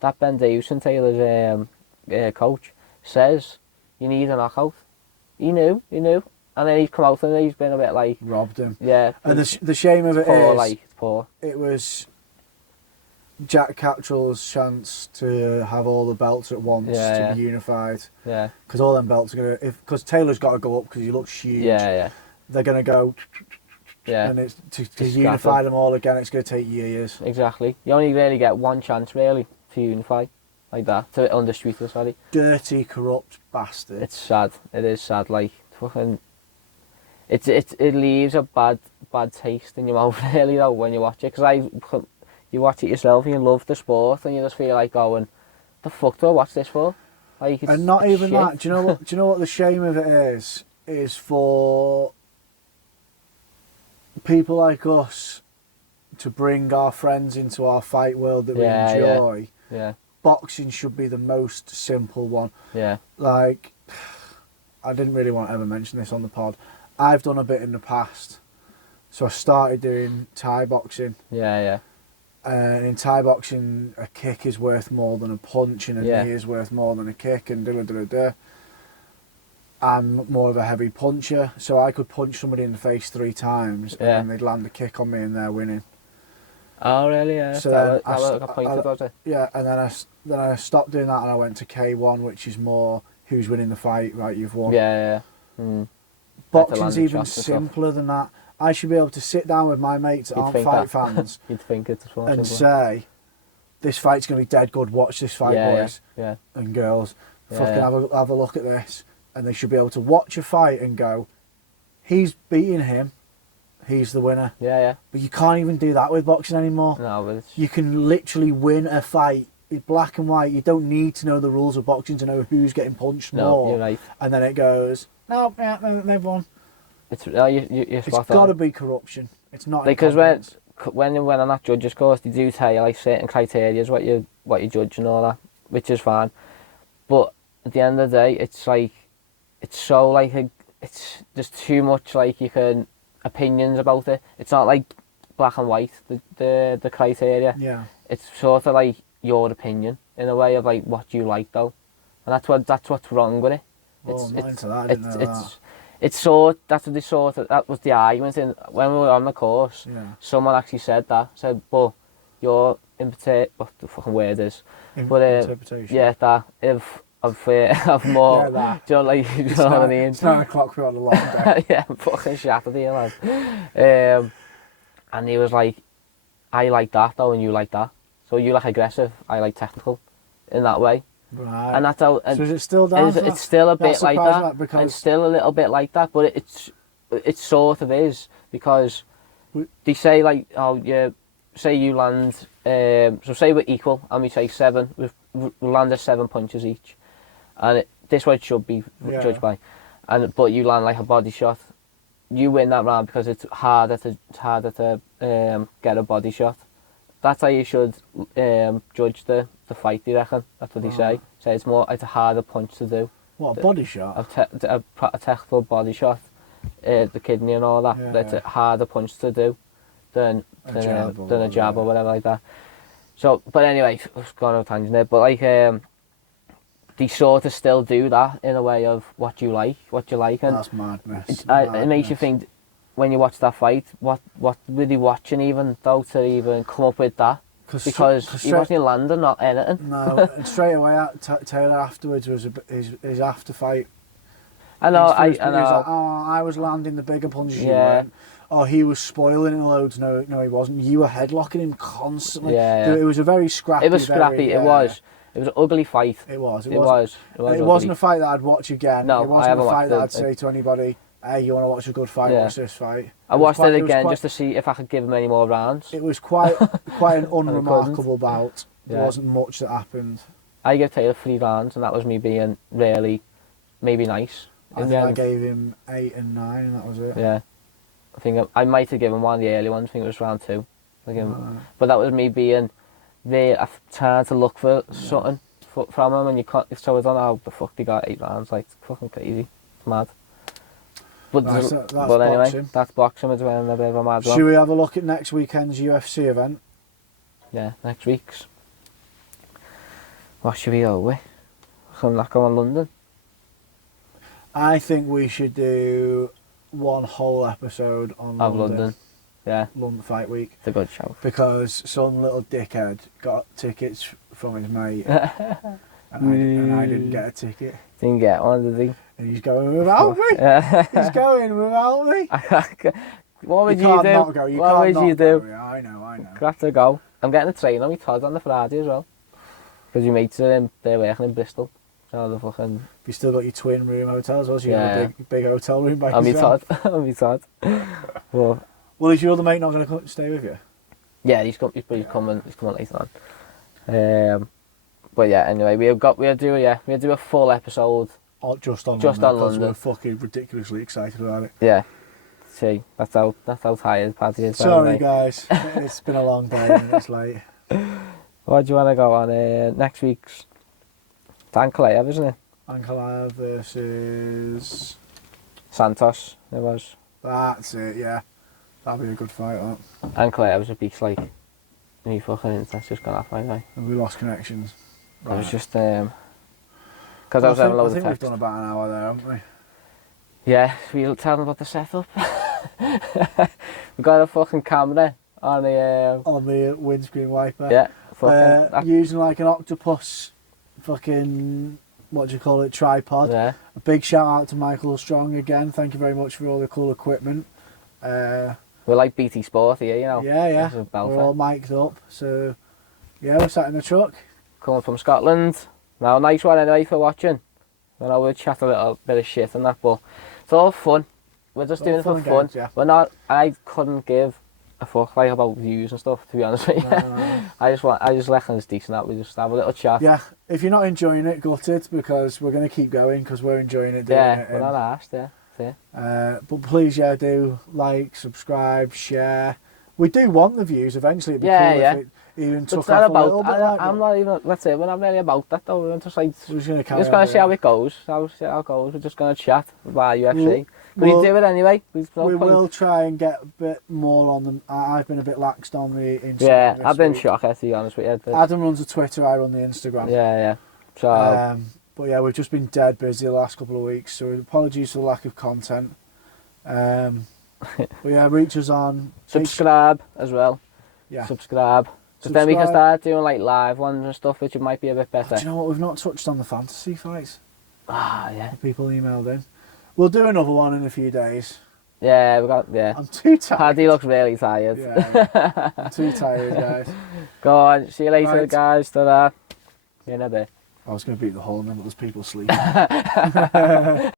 That Ben Davison, Taylor's coach, says you need a knockout. He knew, and then he's come out and he's been a bit like robbed him. Yeah, and the shame of it is, it's poor. It was Jack Caterall's chance to have all the belts at once to be unified. Yeah, because all them belts are gonna, because Taylor's got to go up because he looks huge. Yeah. They're gonna go. Yeah, and it's to unify them all again. It's going to take years. Exactly. You only really get one chance, really, to unify like that. To undisputed, sorry. Dirty, corrupt bastard. It's sad. It is sad. Like fucking. It leaves a bad taste in your mouth, really, though, when you watch it. Because you watch it yourself and you love the sport, and you just feel like going, "The fuck do I watch this for?" Like, and not even shit. that. Do you know what? Do you know what the shame of it is? Is for people like us to bring our friends into our fight world that we enjoy. Yeah. Boxing should be the most simple one. Yeah. Like, I didn't really want to ever mention this on the pod. I've done a bit in the past. So I started doing Thai boxing. Yeah. And in Thai boxing, a kick is worth more than a punch, and a knee is worth more than a kick, and I'm more of a heavy puncher, so I could punch somebody in the face 3 times, and then they'd land a kick on me, and they're winning. Oh, really? Yeah. So that got pointed, was it? Yeah, and then I stopped doing that, and I went to K1, which is more who's winning the fight, right? You've won. Yeah. Boxing's even simpler than that. I should be able to sit down with my mates that You'd aren't think fight that. fans You'd think it's more and simple. say, this fight's going to be dead good, watch this fight, boys Yeah. and girls. Yeah, Fucking yeah. have a look at this. And they should be able to watch a fight and go, he's beating him, he's the winner. Yeah. But you can't even do that with boxing anymore. No, but it's... You can literally win a fight. It's black and white. You don't need to know the rules of boxing to know who's getting punched more. No, you're right. And then it goes, no, yeah, they've won. It's you're spot It's got on. to be corruption. It's not Because incompetence. when you went on that judges course, they do tell you like certain criteria is what you judge and all that, which is fine. But at the end of the day, it's like it's so like it's just too much like you can opinions about it. It's not like black and white the criteria. Yeah. It's sort of like your opinion in a way of like what you like though, and that's what's wrong with it. Oh, I'm not into that. I didn't know that. It's sort. That's what they sort of. That was the argument in when we were on the course. Yeah. Someone actually said that. Said, but your what the fucking word is? But Interpretation. yeah, that if of more. Yeah, that. Do you know, like you know what I mean? It's 9 o'clock. We're on a long day. Yeah, I'm fucking shattered here, lad. And he was like, I like that though, and you like that. So you like aggressive, I like technical, in that way. Right. And that's how. So is it still down to that? It's still a bit like that, because and still a little bit like that, but it sort of is because they say like, oh yeah, say you land, so say we're equal and we say 7, we landed 7 punches each, and this way it should be judged by, but you land like a body shot, you win that round because it's harder to get a body shot. That's how you should judge the fight, do you reckon? That's what they say. So it's a harder punch to do. What, a body shot? A technical body shot, the kidney and all that. Yeah, That's a harder punch to do than a jab or whatever like that. So, but anyway, I've gone on a tangent there. But like, they sort of still do that in a way of what you like, and that's madness. it makes you think. When you watch that fight, what were they watching even though to even come up with that? Because he wasn't landing, not anything. No, and straight away Taylor afterwards was his after fight. I know. I know. He was like, oh, I was landing the bigger punches. Yeah. You weren't. Oh, he was spoiling it loads. No, he wasn't. You were headlocking him constantly. Yeah. It was a very scrappy. It was scrappy. It was. It was an ugly fight. It was. It wasn't a fight that I'd watch again. No, it wasn't a fight that I'd say to anybody, hey, you want to watch a good fight? Watch this fight. I watched it again just to see if I could give him any more rounds. It was quite an unremarkable bout. There wasn't much that happened. I gave Taylor 3 rounds, and that was me being really, maybe nice. I think I gave him 8 and 9, and that was it. Yeah, I think I might have given one of the early ones. I think it was round 2. But that was me being there, trying to look for something from him, and you can't. So I don't know how the fuck they got 8 rounds. Like, it's fucking crazy. It's mad. But, that's anyway, boxing. That's boxing. It's been a bit of a mad one. Should we have a look at next weekend's UFC event? Yeah, next week's. What should we go with? I'm not going to London. I think we should do one whole episode on London. Yeah. London Fight Week. It's a good show. Because some little dickhead got tickets from his mate and I didn't get a ticket. Didn't get one, did he? And he's going without me. He's going without me. What would you can't do? not go. What would you do? Go. Yeah, I know. You have to go. I'm getting a train on my Todd on the Friday as well. Because your mates are they're working in Bristol. So the fucking... You still got your twin room hotel as well, so you have a big hotel room by on yourself. On my Todd. Well, is your other mate not going to stay with you? Yeah, he's coming later on. But yeah, anyway, we'll do a full episode. Just on London. We're fucking ridiculously excited about it. Yeah. See, that's how tired Paddy is. Sorry guys, it's been a long day and it's late. What do you want to go on next week's? It's Ankalaev, isn't it? Ankalaev versus Santos, it was. That's it, yeah. That'll be a good fight, that. Ankalaev's a beast, like, me fucking internet's just gone off my way. And we lost connections. Right. It was just, because I was having a load of text. I think we've done about an hour there, haven't we? Yeah, we'll tell them about the setup. We got a fucking camera on the windscreen wiper. Yeah, fucking using like an octopus fucking, what do you call it, tripod. Yeah. A big shout out to Michael Strong again. Thank you very much for all the cool equipment. We're like BT Sport here, you know. Yeah. This is We're Belfast. all mic'd up. So, yeah, we're sat in the truck. Coming from Scotland. Now, nice one anyway for watching. I know we'll chat a little bit of shit and that, but it's all fun. We're just doing it for fun. Games, yeah. We're not. I couldn't give a fuck like about views and stuff. To be honest with you, No. I just reckon it's decent that we just have a little chat. Yeah, if you're not enjoying it, gut it, because we're going to keep going because we're enjoying it doing it. We're not arsed, But please, do like, subscribe, share. We do want the views eventually. It'd be cool if it even took off a little bit. I'm not even. Let's say we're not really about that though. We're just like we're just going we're just going to see how it goes. How it goes. We're just going to chat about UFC. We do it anyway. We will try and get a bit more on them. I've been a bit laxed on the Instagram. Yeah, I've been shocked, to be honest with you. Adam runs the Twitter, I run the Instagram. Yeah. So, but yeah, we've just been dead busy the last couple of weeks, so apologies for the lack of content. But yeah, reach us on... Subscribe as well. Yeah. Subscribe. Because then we can start doing like live ones and stuff, which might be a bit better. Do you know what? We've not touched on the fantasy fights. Yeah. People emailed in. We'll do another one in a few days. Yeah, I'm too tired. Paddy looks really tired. Yeah, I'm too tired, guys. Go on, see you later, Right. guys. Ta-da. In a bit. I was going to beat the horn then, but there's people sleeping.